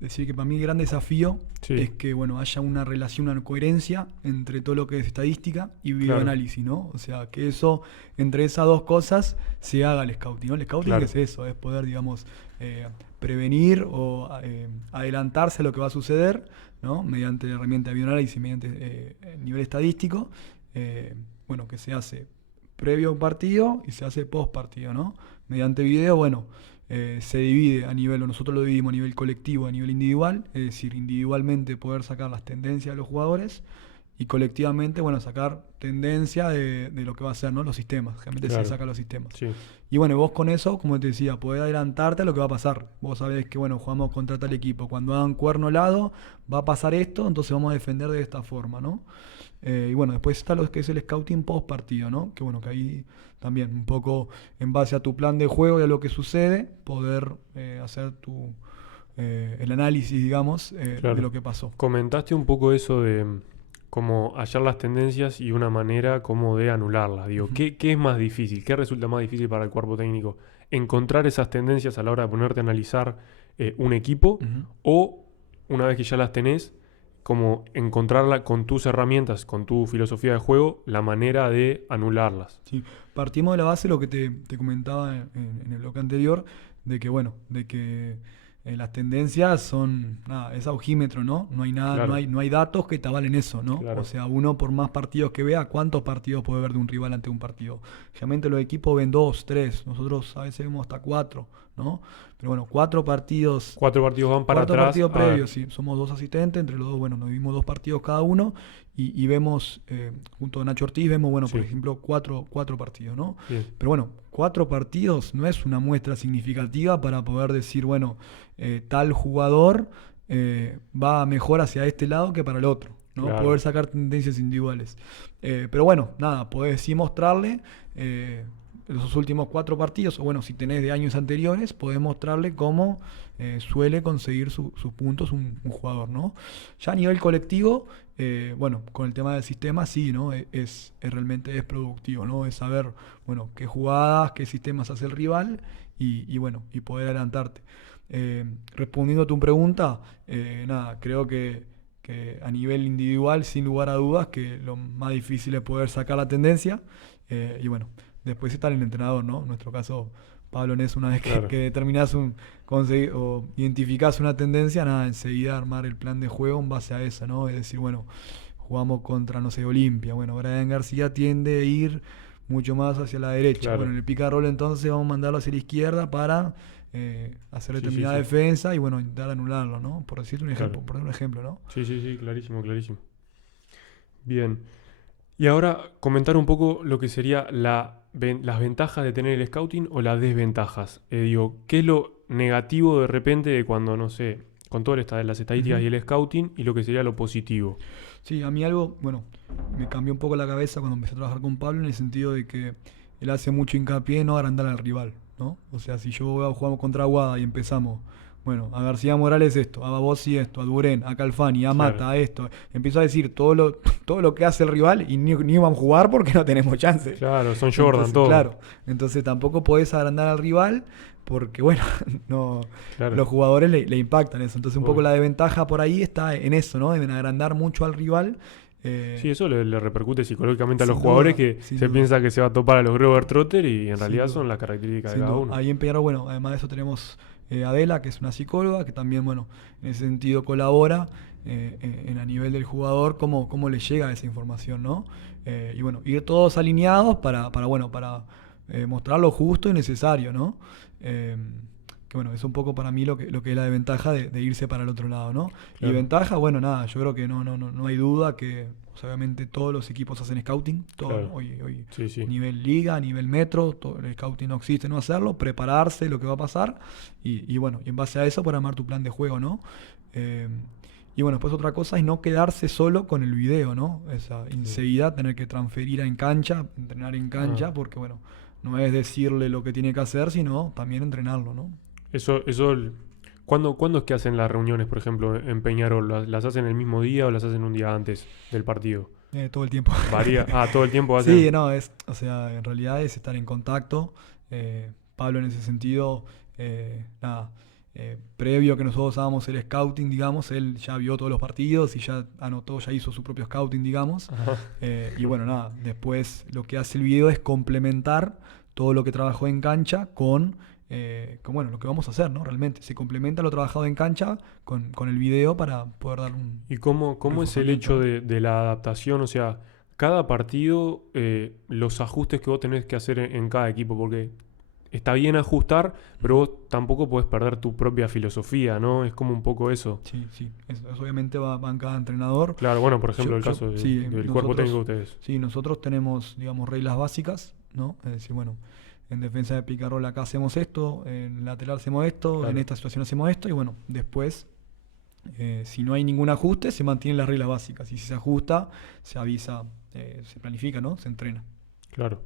decir que para mí el gran desafío es que haya una relación, una coherencia entre todo lo que es estadística y videoanálisis, ¿no? O sea, que eso, entre esas dos cosas, se haga el scouting, ¿no? El scouting es eso, es poder, digamos, prevenir o adelantarse a lo que va a suceder, ¿no? Mediante la herramienta de videoanálisis, mediante nivel estadístico, que se hace previo a un partido y se hace post partido, ¿no? Mediante video, se divide a nivel, nosotros lo dividimos a nivel colectivo, a nivel individual, es decir, individualmente poder sacar las tendencias de los jugadores y colectivamente, sacar tendencia de lo que va a ser, ¿no? Los sistemas, realmente se sacan los sistemas. Sí. Y vos con eso, como te decía, podés adelantarte a lo que va a pasar. Vos sabés que, jugamos contra tal equipo, cuando hagan cuerno lado, va a pasar esto, entonces vamos a defender de esta forma, ¿no? Y después está lo que es el scouting post partido, ¿no? Que que ahí también un poco en base a tu plan de juego y a lo que sucede, poder hacer el análisis, digamos, Claro. de lo que pasó. Comentaste un poco eso de como hallar las tendencias y una manera como de anularlas. Digo, Ujú. ¿qué es más difícil? ¿Qué resulta más difícil para el cuerpo técnico? ¿Encontrar esas tendencias a la hora de ponerte a analizar un equipo? Ujú. O una vez que ya las tenés, como encontrarla con tus herramientas, con tu filosofía de juego, la manera de anularlas. Sí, partimos de la base, lo que te comentaba en el bloque anterior, de que, bueno, de que las tendencias son, nada, es aujímetro, ¿no? No hay nada, Claro. no hay datos que te avalen eso, ¿no? Claro. O sea, uno por más partidos que vea, ¿cuántos partidos puede ver de un rival ante un partido? Generalmente los equipos ven 2, 3, nosotros a veces vemos hasta 4, ¿no? Pero bueno, 4 partidos. 4 partidos van para 4 atrás. partidos A ver, previos, sí. Somos 2 asistentes, entre los dos, bueno, nos vimos 2 partidos cada uno y vemos, junto a Nacho Ortiz, vemos, bueno, por Sí. ejemplo, 4 partidos, ¿no? bien. Pero bueno, 4 partidos no es una muestra significativa para poder decir, bueno, tal jugador va mejor hacia este lado que para el otro, ¿no? Claro. Poder sacar tendencias individuales. Pero bueno, nada, podés sí mostrarle esos últimos 4 partidos, o bueno, si tenés de años anteriores, podés mostrarle cómo suele conseguir sus puntos un jugador, ¿no? Ya a nivel colectivo, bueno, con el tema del sistema, sí, ¿no? Realmente es productivo, ¿no? Es saber, bueno, qué jugadas, qué sistemas hace el rival y bueno, y poder adelantarte. Respondiendo a tu pregunta, nada, creo que a nivel individual, sin lugar a dudas, que lo más difícil es poder sacar la tendencia y bueno, después está el entrenador, ¿no? En nuestro caso, Pablo Nes, una vez Claro. que determinás o identificás una tendencia, nada, enseguida armar el plan de juego en base a esa, ¿no? Es decir, bueno, jugamos contra, no sé, Olimpia. Bueno, Brian García tiende a ir mucho más hacia la derecha. Claro. Bueno, en el pick and roll entonces vamos a mandarlo hacia la izquierda para hacer Sí, determinada sí, sí. defensa y bueno, intentar anularlo, ¿no? Por decirte un ejemplo, Claro. por dar un ejemplo, ¿no? Sí, sí, sí, clarísimo, clarísimo. Bien. Y ahora comentar un poco lo que sería las ventajas de tener el scouting o las desventajas. Digo, ¿qué es lo negativo de repente de cuando, no sé, con todas las estadísticas Ujú. y el scouting y lo que sería lo positivo? Sí, a mí algo, bueno, me cambió un poco la cabeza cuando empecé a trabajar con Pablo en el sentido de que él hace mucho hincapié en no agrandar al rival, ¿no? O sea, si jugamos contra Aguada y empezamos, bueno, a García Morales esto, a Babossi esto, a Durén, a Calfani, a Mata, Claro. a esto, empiezo a decir todo lo que hace el rival y ni vamos a jugar porque no tenemos chance. Claro, son Jordan, Entonces, todo. claro, entonces tampoco podés agrandar al rival porque, bueno, no, Claro. los jugadores le impactan eso. Entonces, un poco Obvio. la desventaja por ahí está en eso, ¿no? En agrandar mucho al rival. Sí, eso le repercute psicológicamente a los Sin jugadores duda, que sin se duda. piensa que se va a topar a los Grover Trotter y en Sin realidad duda. son las características de Sin cada duda. uno. Ahí en Peñarol, bueno, además de eso tenemos Adela, que es una psicóloga, que también, bueno, en ese sentido colabora a nivel del jugador, cómo le llega esa información, ¿no? Y bueno, ir todos alineados para mostrar lo justo y necesario, ¿no? Que bueno, es un poco para mí lo que es la desventaja de irse para el otro lado, ¿no? Claro. Y ventaja, bueno, nada, yo creo que no hay duda que pues, obviamente todos los equipos hacen scouting, todo, Claro. hoy Sí, sí. a nivel liga, a nivel metro, todo el scouting no existe no hacerlo, prepararse lo que va a pasar y bueno, y en base a eso para armar tu plan de juego, ¿no? Y bueno, después otra cosa es no quedarse solo con el video, ¿no? Esa enseguida tener que transferir en cancha, entrenar en cancha, Ah. porque bueno, no es decirle lo que tiene que hacer, sino también entrenarlo, ¿no? Eso, ¿cuándo es que hacen las reuniones, por ejemplo, en Peñarol? ¿Las hacen el mismo día o las hacen un día antes del partido? Todo el tiempo. Varía. Todo el tiempo hacen. Sí, no, o sea, en realidad es estar en contacto. Pablo en ese sentido, nada, previo a que nosotros hagamos el scouting, digamos, él ya vio todos los partidos y ya anotó, ya hizo su propio scouting, digamos. Ajá. Y bueno, nada, después lo que hace el video es complementar todo lo que trabajó en cancha con bueno, lo que vamos a hacer, ¿no? Realmente, se complementa lo trabajado en cancha con el video para poder dar un... ¿Y cómo es el hecho de la adaptación? O sea, cada partido, los ajustes que vos tenés que hacer en cada equipo, porque está bien ajustar, pero vos tampoco podés perder tu propia filosofía, ¿no? Es como un poco eso. Sí, sí, eso obviamente va en cada entrenador. Claro, bueno, por ejemplo, el caso sí, del cuerpo técnico de ustedes. Sí, nosotros tenemos, digamos, reglas básicas, ¿no? Es decir, bueno, en defensa de pick and roll acá hacemos esto, en lateral hacemos esto, Claro. en esta situación hacemos esto, y bueno, después, si no hay ningún ajuste, se mantienen las reglas básicas. Y si se ajusta, se avisa, se planifica, ¿no? Se entrena. Claro.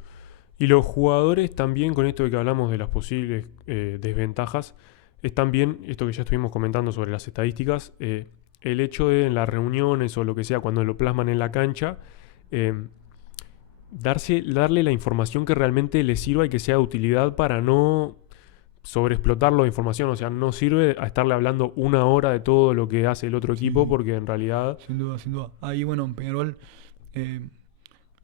Y los jugadores también, con esto de que hablamos de las posibles desventajas, es también esto que ya estuvimos comentando sobre las estadísticas, el hecho de en las reuniones o lo que sea, cuando lo plasman en la cancha, darle la información que realmente le sirva y que sea de utilidad para no sobreexplotarlo de información. O sea, no sirve a estarle hablando 1 hora de todo lo que hace el otro equipo, porque en realidad... Sin duda, sin duda. Ahí, bueno, en Peñarol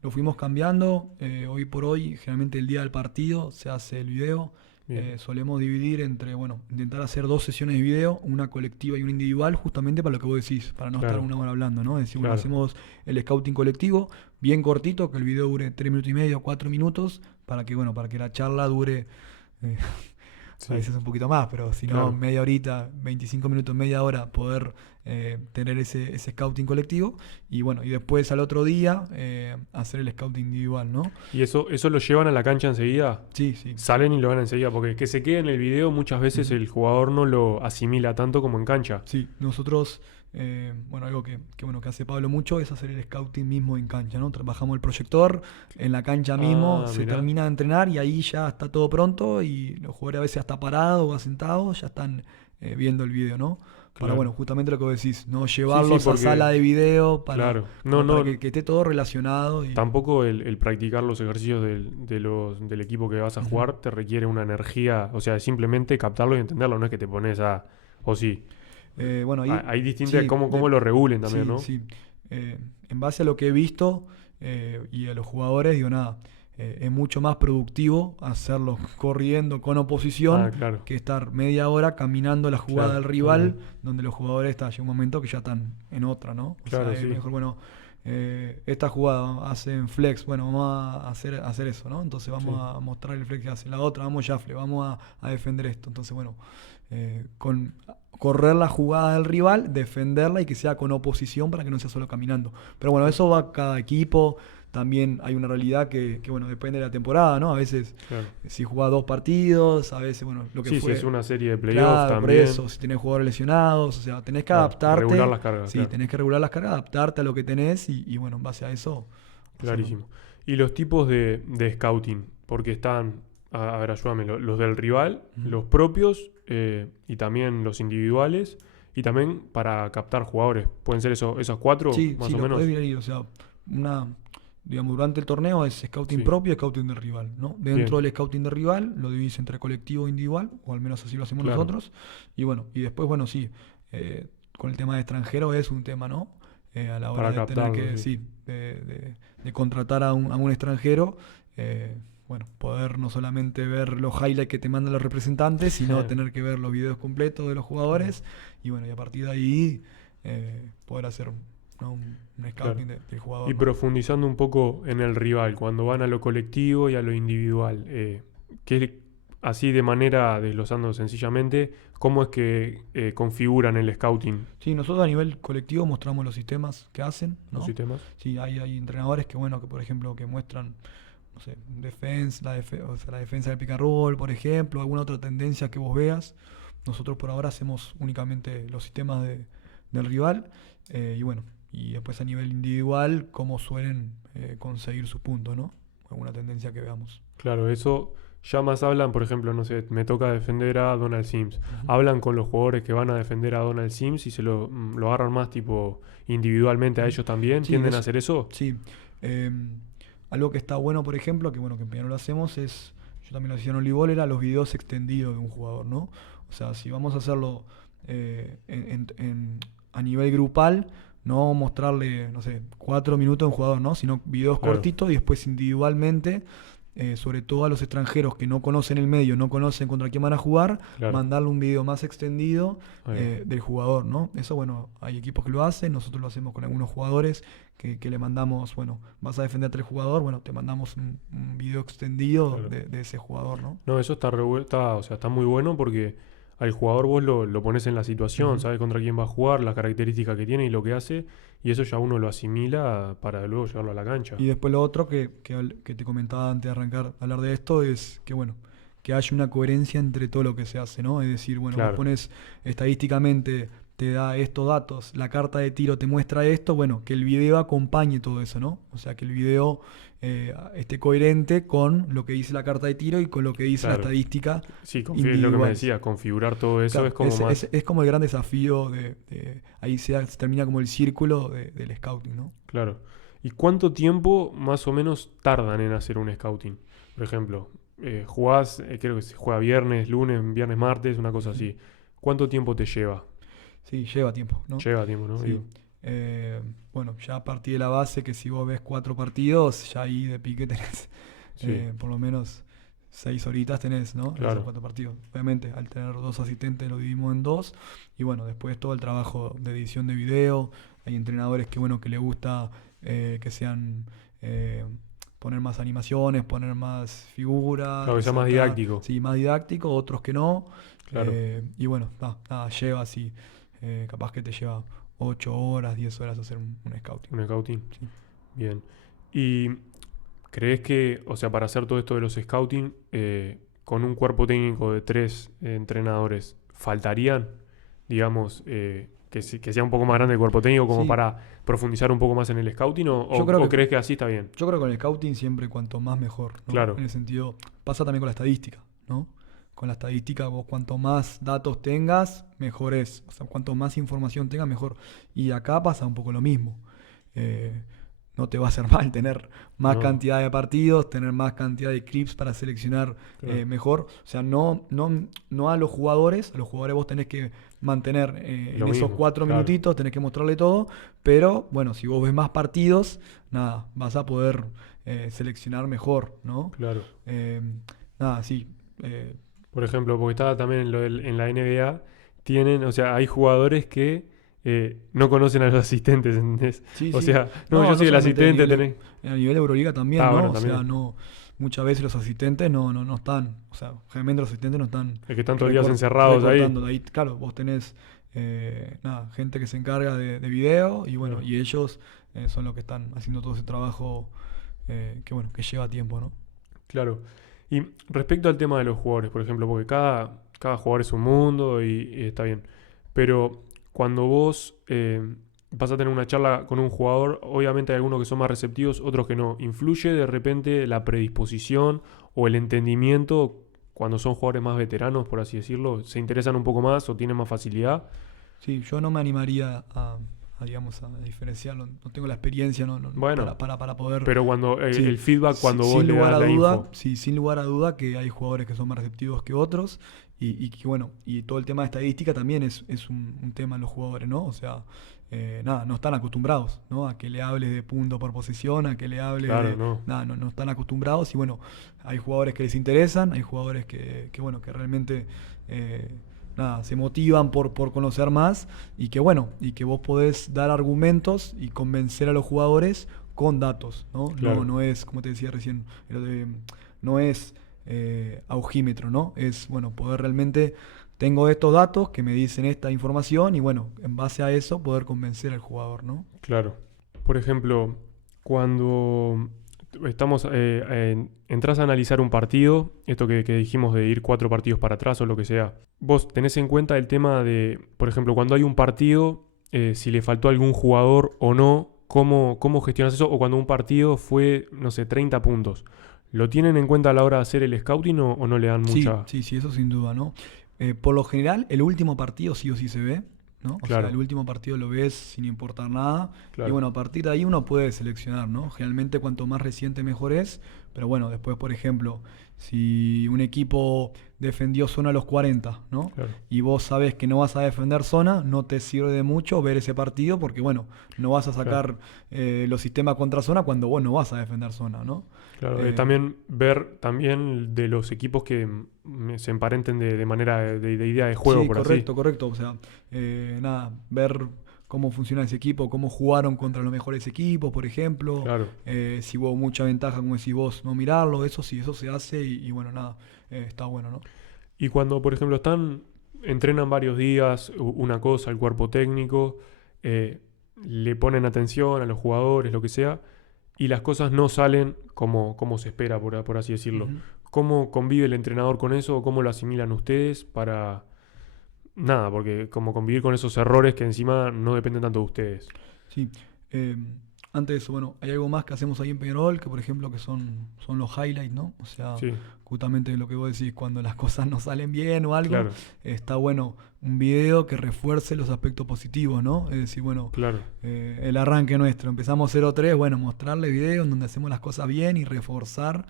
lo fuimos cambiando. Hoy por hoy, generalmente el día del partido se hace el video. Solemos dividir entre, bueno, intentar hacer 2 sesiones de video, una colectiva y una individual, justamente para lo que vos decís, para no estar 1 hora hablando, ¿no? Es decir, bueno, hacemos el scouting colectivo, bien cortito, que el video dure 3 minutos y medio, 4 minutos, para que, bueno, para que la charla dure... a veces un poquito más, pero si no, media horita, 25 minutos, media hora, poder tener ese scouting colectivo y bueno, y después al otro día hacer el scouting individual, ¿no? ¿Y eso lo llevan a la cancha enseguida? Sí, sí. Salen y lo van enseguida, porque que se quede en el video muchas veces el jugador no lo asimila tanto como en cancha. Sí, nosotros... bueno, algo que hace Pablo mucho es hacer el scouting mismo en cancha, ¿no? Trabajamos el proyector en la cancha mismo, se termina de entrenar y ahí ya está todo pronto y los jugadores a veces hasta parados o sentados ya están viendo el video, ¿no? Para, bueno, justamente lo que vos decís, no llevarlos a sala de video para, para que esté todo relacionado. Y... Tampoco el practicar los ejercicios del equipo que vas a jugar te requiere una energía, o sea, simplemente captarlo y entenderlo, no es que te pones a... o sí. Bueno, ahí, hay distintas cómo lo regulen también, sí, ¿no? Sí. En base a lo que he visto y a los jugadores, digo, nada, es mucho más productivo hacerlo corriendo con oposición que estar media hora caminando la jugada del rival, donde los jugadores llega un momento que ya están en otra, ¿no? O sea, es mejor, bueno, esta jugada hacen flex, bueno, vamos a hacer eso, ¿no? Entonces vamos a mostrar el flex que hace. La otra, vamos shuffle, vamos a defender esto. Entonces, bueno, con correr la jugada del rival, defenderla y que sea con oposición para que no sea solo caminando. Pero bueno, eso va a cada equipo. También hay una realidad que bueno, depende de la temporada, ¿no? A veces si jugás 2 partidos, a veces, bueno, lo que fue. Sí, si es una serie de playoffs también. Por eso, si tenés jugadores lesionados, o sea, tenés que adaptarte. Regular las cargas. Sí, tenés que regular las cargas, adaptarte a lo que tenés y bueno, en base a eso. Clarísimo. Y los tipos de scouting, porque están, a ver, ayúdame, los del rival, los propios y también los individuales, y también para captar jugadores. ¿Pueden ser esos 4 más o menos? Sí, o sea, digamos, durante el torneo es scouting propio y scouting del rival, ¿no? Dentro del scouting del rival lo dividís entre colectivo e individual, o al menos así lo hacemos nosotros. Y bueno, y después, bueno, sí, con el tema de extranjero es un tema, ¿no? A la hora de tener que, de contratar a un extranjero, bueno, poder no solamente ver los highlights que te mandan los representantes, sino tener que ver los videos completos de los jugadores y bueno, y a partir de ahí poder hacer un scouting del jugador. Y profundizando un poco en el rival, cuando van a lo colectivo y a lo individual, así de manera, desglosando sencillamente, ¿cómo es que configuran el scouting? Sí, nosotros a nivel colectivo mostramos los sistemas que hacen, ¿no? ¿Los sistemas? Sí, hay entrenadores que, bueno, que por ejemplo, que muestran, no sé, la defensa del pick and roll, por ejemplo, alguna otra tendencia que vos veas. Nosotros por ahora hacemos únicamente los sistemas del rival y bueno, y después a nivel individual, cómo suelen conseguir sus puntos, ¿no? Alguna tendencia que veamos. Claro, eso ya más hablan, por ejemplo, no sé, me toca defender a Donald Sims. Hablan con los jugadores que van a defender a Donald Sims y se lo agarran más tipo individualmente a ellos también. ¿Tienden a hacer eso? Sí. Algo que está bueno, por ejemplo, que bueno, que en Peñarol lo hacemos es, yo también lo hacía en Olivol, era los videos extendidos de un jugador, ¿no? O sea, si vamos a hacerlo a nivel grupal, no mostrarle, no sé, 4 minutos a un jugador, ¿no? Sino videos cortitos y después individualmente, sobre todo a los extranjeros que no conocen el medio, no conocen contra quién van a jugar, mandarle un video más extendido del jugador, ¿no? Eso, bueno, hay equipos que lo hacen, nosotros lo hacemos con algunos jugadores que le mandamos, bueno, vas a defender a tal jugador, bueno, te mandamos un video extendido de ese jugador, ¿no? No, eso está muy bueno porque al jugador vos lo pones en la situación, sabes contra quién va a jugar, las características que tiene y lo que hace, y eso ya uno lo asimila para luego llevarlo a la cancha. Y después lo otro que te comentaba antes de arrancar a hablar de esto es que, bueno, que haya una coherencia entre todo lo que se hace, ¿no? Es decir, bueno, vos pones estadísticamente te da estos datos, la carta de tiro te muestra esto, bueno, que el video acompañe todo eso, ¿no? O sea, que el video esté coherente con lo que dice la carta de tiro y con lo que dice la estadística. Sí, es lo que me decía, configurar todo eso, claro, es como es como el gran desafío ahí se termina como el círculo del scouting, ¿no? Claro. ¿Y cuánto tiempo más o menos tardan en hacer un scouting? Por ejemplo, jugás, creo que se juega viernes, lunes, viernes, martes, una cosa así. ¿Cuánto tiempo te lleva? Sí, lleva tiempo, ¿no? Lleva tiempo, ¿no? Sí. Bueno, ya a partir de la base que si vos ves 4 partidos, ya ahí de pique tenés por lo menos 6 horitas tenés, ¿no? Claro. Esos 4 partidos. Obviamente, al tener 2 asistentes lo dividimos en 2. Y bueno, después todo el trabajo de edición de video. Hay entrenadores que, bueno, que les gusta que sean... poner más animaciones, poner más figuras. Claro, que sea más didáctico. Sí, más didáctico, otros que no. Claro. Y bueno, nada, lleva así. Capaz que te lleva 8 horas, 10 horas hacer un scouting. ¿Un scouting? Sí. Bien. ¿Y crees que, o sea, para hacer todo esto de los scouting, con un cuerpo técnico de 3 entrenadores, faltarían, digamos, que sea un poco más grande el cuerpo técnico como para profundizar un poco más en el scouting? ¿O crees que así está bien? Yo creo que con el scouting siempre cuanto más mejor, ¿no? Claro. En el sentido, pasa también con la estadística, ¿no? Con la estadística vos cuanto más datos tengas, mejor es. O sea, cuanto más información tengas, mejor. Y acá pasa un poco lo mismo. No te va a hacer mal tener más cantidad de partidos, tener más cantidad de clips para seleccionar mejor. O sea, no a los jugadores vos tenés que mantener en esos 4 minutitos, tenés que mostrarle todo, pero bueno, si vos ves más partidos, nada, vas a poder seleccionar mejor, ¿no? Claro. Nada, sí. Por ejemplo, porque estaba también en la NBA, o sea, hay jugadores que no conocen a los asistentes, ¿entendés? Sí, o sí. sea, yo soy el asistente. A nivel de Euroliga también, ¿no? Bueno, o también. sea, muchas veces los asistentes no están, o sea, generalmente los asistentes no están... Es que están todos los días encerrados ahí. Claro, vos tenés gente que se encarga de video y bueno, y ellos son los que están haciendo todo ese trabajo que lleva tiempo, ¿no? Claro. Y respecto al tema de los jugadores, por ejemplo, porque cada jugador es un mundo y está bien. Pero cuando vos vas a tener una charla con un jugador, obviamente hay algunos que son más receptivos, otros que no. ¿Influye de repente la predisposición o el entendimiento cuando son jugadores más veteranos, por así decirlo? ¿Se interesan un poco más o tienen más facilidad? Sí, yo no me animaría a diferenciarlo. No tengo la experiencia bueno, para poder... Pero cuando el feedback, cuando vos le das la info. Sí, sin lugar a duda que hay jugadores que son más receptivos que otros y que bueno, y todo el tema de estadística también es un tema en los jugadores, ¿no? O sea, no están acostumbrados, ¿no? A que le hables de punto por posesión, a que le hables no están acostumbrados y bueno, hay jugadores que les interesan, hay jugadores que bueno, que realmente... se motivan por conocer más y que bueno, y que vos podés dar argumentos y convencer a los jugadores con datos, ¿no? Claro. No es, como te decía recién, no es aujímetro, ¿no? Es, bueno, poder realmente, tengo estos datos que me dicen esta información y bueno, en base a eso poder convencer al jugador, ¿no? Claro. Por ejemplo, cuando entras a analizar un partido, esto que dijimos de ir 4 partidos para atrás o lo que sea, vos tenés en cuenta el tema de, por ejemplo, cuando hay un partido, si le faltó algún jugador o no, ¿cómo gestionas eso? O cuando un partido fue, no sé, 30 puntos, ¿lo tienen en cuenta a la hora de hacer el scouting o no le dan mucha...? Sí, eso sin duda, ¿no? Por lo general, el último partido sí o sí se ve, ¿no? O sea, el último partido lo ves sin importar nada. Claro. Y bueno, a partir de ahí uno puede seleccionar, ¿no? Generalmente cuanto más reciente mejor es. Pero bueno, después, por ejemplo, si un equipo defendió zona a los 40, ¿no? Claro. Y vos sabés que no vas a defender zona, no te sirve de mucho ver ese partido porque, bueno, no vas a sacar los sistemas contra zona cuando vos no vas a defender zona, ¿no? Claro, también ver también de los equipos que se emparenten de manera de idea de juego, sí, por correcto, así. Correcto. O sea, ver cómo funciona ese equipo, cómo jugaron contra los mejores equipos, por ejemplo. Claro. Si hubo mucha ventaja, como decís vos, no mirarlo, eso sí, eso se hace y bueno, está bueno, ¿no? Y cuando, por ejemplo, entrenan varios días una cosa, el cuerpo técnico, le ponen atención a los jugadores, lo que sea, y las cosas no salen como se espera, por así decirlo. Uh-huh. ¿Cómo convive el entrenador con eso o cómo lo asimilan ustedes para nada, porque como convivir con esos errores que encima no dependen tanto de ustedes. Sí. Antes de eso, bueno, hay algo más que hacemos ahí en Peñarol, que por ejemplo que son los highlights, ¿no? O sea, Sí, justamente lo que vos decís, cuando las cosas no salen bien o algo, claro, está bueno un video que refuerce los aspectos positivos, ¿no? Es decir, bueno, claro, el arranque nuestro, empezamos 0-3, bueno, mostrarle videos en donde hacemos las cosas bien y reforzar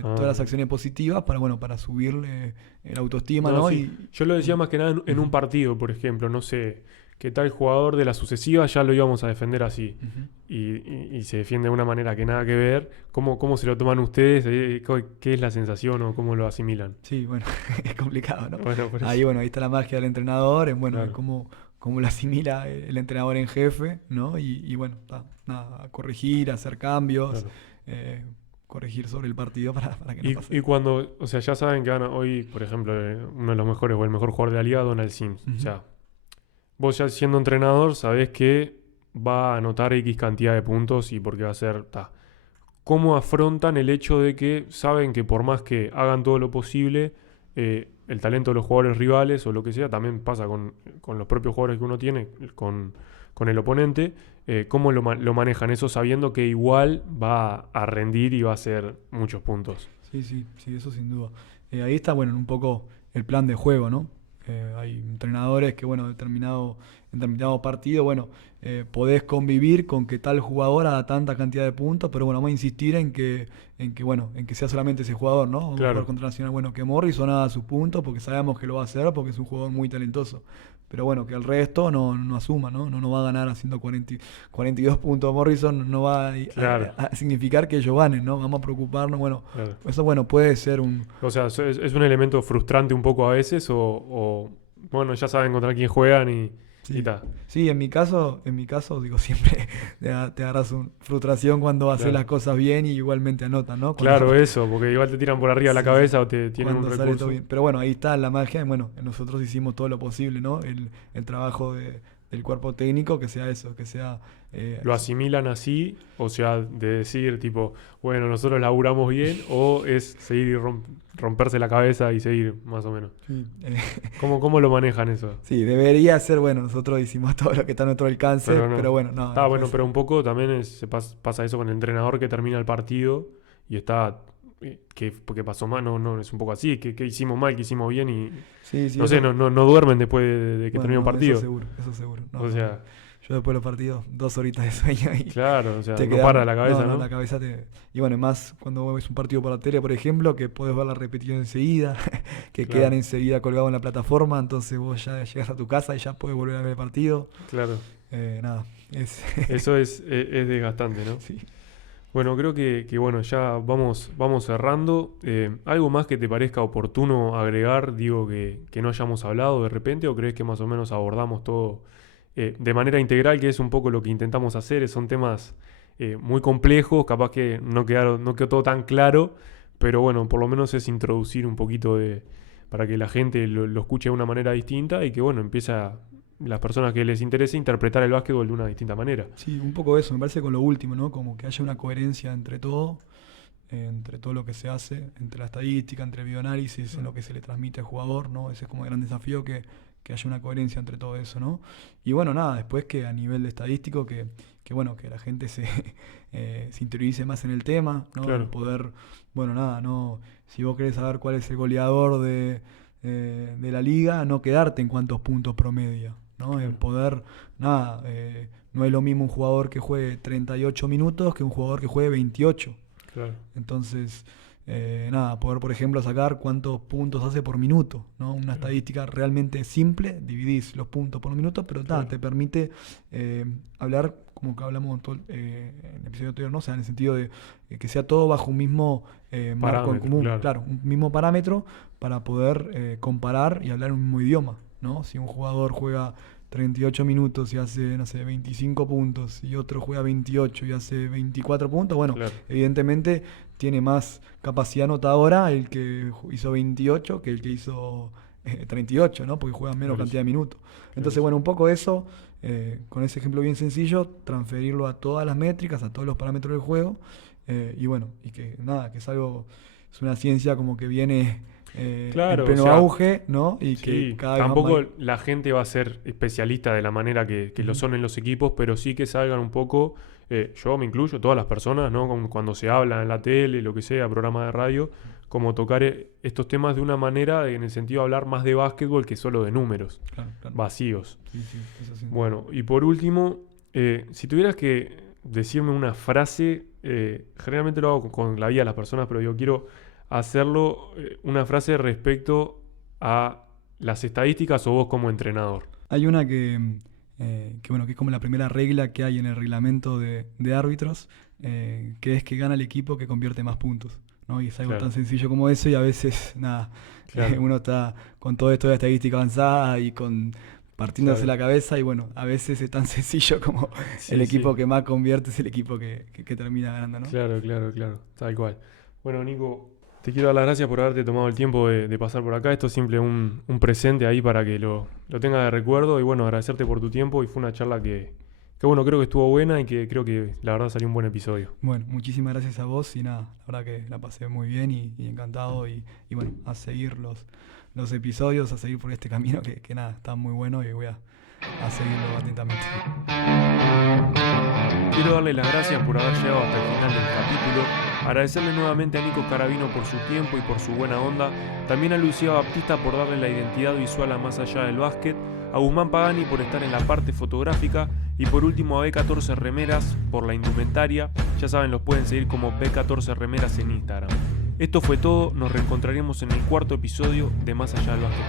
todas las acciones positivas para, bueno, para subirle la autoestima, ¿no? sí. Yo lo decía más que nada en un partido, por ejemplo, no sé, que tal jugador de la sucesiva ya lo íbamos a defender así. Ujú. Y se defiende de una manera que nada que ver. ¿Cómo se lo toman ustedes? ¿Qué es la sensación o cómo lo asimilan? Sí, bueno, es complicado, ¿no? Bueno, por eso. Ahí está la magia del entrenador, en bueno, Claro. en cómo lo asimila el entrenador en jefe, ¿no? Y bueno, nada, corregir, hacer cambios, Claro. corregir sobre el partido para que no pase. Y cuando, o sea, ya saben que hoy, por ejemplo, uno de los mejores o el mejor jugador de la liga, Donald Sims. O sea, vos ya siendo entrenador sabés que va a anotar X cantidad de puntos y porque va a ser... ¿Cómo afrontan el hecho de que saben que por más que hagan todo lo posible, el talento de los jugadores rivales o lo que sea, también pasa con los propios jugadores que uno tiene, con el oponente? ¿Cómo lo manejan eso sabiendo que igual va a rendir y va a hacer muchos puntos? Sí, eso sin duda. Ahí está, bueno, un poco el plan de juego, ¿no? Hay entrenadores que, bueno, en determinado partido, bueno, podés convivir con que tal jugador haga tanta cantidad de puntos, pero bueno, vamos a insistir en que sea solamente ese jugador, ¿no? Vamos a Claro. jugar contra Nacional, bueno, que Morrison haga sus puntos porque sabemos que lo va a hacer porque es un jugador muy talentoso. Pero bueno, que el resto no asuma, ¿no? No va a ganar haciendo 42 puntos Morrison, no va Claro. a significar que ellos ganen, ¿no? Vamos a preocuparnos, bueno, Claro. eso, bueno, puede ser un... O sea, es un elemento frustrante un poco a veces bueno, ya saben contra quién juegan y Sí. ta. Sí, en mi caso, digo, siempre te agarras frustración cuando haces Claro. las cosas bien y igualmente anotan, ¿no? Claro, eso, porque igual te tiran por arriba la Sí, cabeza o te tienen un cuando sale todo recurso. bien. Pero bueno, ahí está la magia. Y bueno, nosotros hicimos todo lo posible, ¿no? El trabajo del cuerpo técnico, que sea eso, que sea... ¿Lo asimilan así? O sea, de decir, tipo, bueno, nosotros laburamos bien, o es seguir y romperse la cabeza y seguir, más o menos. sí, ¿Cómo lo manejan eso? sí, debería ser, bueno, nosotros hicimos todo lo que está a nuestro alcance, Pero no. pero bueno, no. Está bueno, después- pero un poco también pasa eso con el entrenador que termina el partido y está... porque pasó mal, no, es un poco así, que hicimos mal, que hicimos bien y Sí, no sé, eso- no duermen después de que bueno, termina un no, partido. Eso seguro. No, O sea, yo después de los partidos, 2 horitas de sueño y... claro, o sea, te no queda- para la cabeza, ¿no? la cabeza te... Y bueno, más cuando ves un partido por la tele, por ejemplo, que puedes ver la repetición enseguida, que Claro. quedan enseguida colgados en la plataforma, entonces vos ya llegas a tu casa y ya puedes volver a ver el partido. Claro, Nada, es... eso es desgastante, ¿no? sí. Bueno, creo que bueno, ya vamos cerrando. ¿Algo más que te parezca oportuno agregar, digo, que no hayamos hablado de repente, o crees que más o menos abordamos todo de manera integral, que es un poco lo que intentamos hacer? Son temas muy complejos, capaz que no quedó todo tan claro, pero bueno, por lo menos es introducir un poquito para que la gente lo escuche de una manera distinta y que bueno, las personas que les interese interpretar el básquetbol de una distinta manera. Sí, un poco eso, me parece con lo último, ¿no? Como que haya una coherencia entre todo lo que se hace, entre la estadística, entre el bioanálisis, en lo que se le transmite al jugador, ¿no? Ese es como el gran desafío que haya una coherencia entre todo eso, ¿no? Y bueno, nada, después que a nivel de estadístico, que bueno, que la gente se interiorice más en el tema, ¿no? Claro. El poder, bueno, nada, no, si vos querés saber cuál es el goleador de la liga, no quedarte en cuántos puntos promedia, ¿no? Claro. El poder, nada, no es lo mismo un jugador que juegue 38 minutos que un jugador que juegue 28. Claro. Entonces, nada, poder, por ejemplo, sacar cuántos puntos hace por minuto, ¿no? Una estadística realmente simple, dividís los puntos por minuto, pero Claro. te permite hablar, como que hablamos en el episodio anterior, ¿no? O sea, en el sentido de que sea todo bajo un mismo marco en Parámetro, común, claro. un mismo parámetro para poder comparar y hablar un mismo idioma, ¿no? Si un jugador juega 38 minutos y hace, no sé, 25 puntos y otro juega 28 y hace 24 puntos, bueno, Claro. evidentemente tiene más capacidad anotadora el que hizo 28 que el que hizo 38, ¿no? Porque juegan menos Claro. cantidad de minutos. Entonces, Claro. bueno, un poco eso, con ese ejemplo bien sencillo, transferirlo a todas las métricas, a todos los parámetros del juego, y bueno, y que nada, que es una ciencia como que viene en pleno auge, ¿no? Y que cada vez tampoco la gente va a ser especialista de la manera que lo son en los equipos, pero sí que salgan un poco, yo me incluyo, todas las personas, ¿no? Cuando se habla en la tele, lo que sea, programa de radio, como tocar estos temas de una manera, en el sentido de hablar más de básquetbol que solo de números vacíos. Sí, eso sí. Bueno, y por último, si tuvieras que decirme una frase, generalmente lo hago con la vida de las personas, pero yo quiero hacerlo, una frase respecto a las estadísticas o vos como entrenador. Hay una que es como la primera regla que hay en el reglamento de árbitros, que es que gana el equipo que convierte más puntos, ¿no? Y es algo tan sencillo como eso, y a veces uno está con todo esto de estadística avanzada y partiéndose la cabeza, y bueno, a veces es tan sencillo como el equipo que más convierte es el equipo que termina ganando, ¿no? Claro, tal cual. Bueno, Nico, te quiero dar las gracias por haberte tomado el tiempo de pasar por acá. Esto es simple un presente ahí para que lo tengas de recuerdo, y bueno, agradecerte por tu tiempo, y fue una charla que bueno, creo que estuvo buena y que creo que la verdad salió un buen episodio. Bueno, muchísimas gracias a vos, y nada, la verdad que la pasé muy bien y encantado, y bueno, a seguir los episodios, a seguir por este camino que nada, está muy bueno, y voy a seguirlo atentamente. Quiero darle las gracias por haber llegado hasta el final del capítulo, agradecerle nuevamente a Nico Scarabino por su tiempo y por su buena onda, también a Lucía Baptista por darle la identidad visual a Más Allá del Básquet, a Guzmán Pagani por estar en la parte fotográfica, y por último a B14 Remeras por la indumentaria. Ya saben, los pueden seguir como B14 Remeras en Instagram. Esto fue todo, nos reencontraremos en el 4º episodio de Más Allá del Básquet.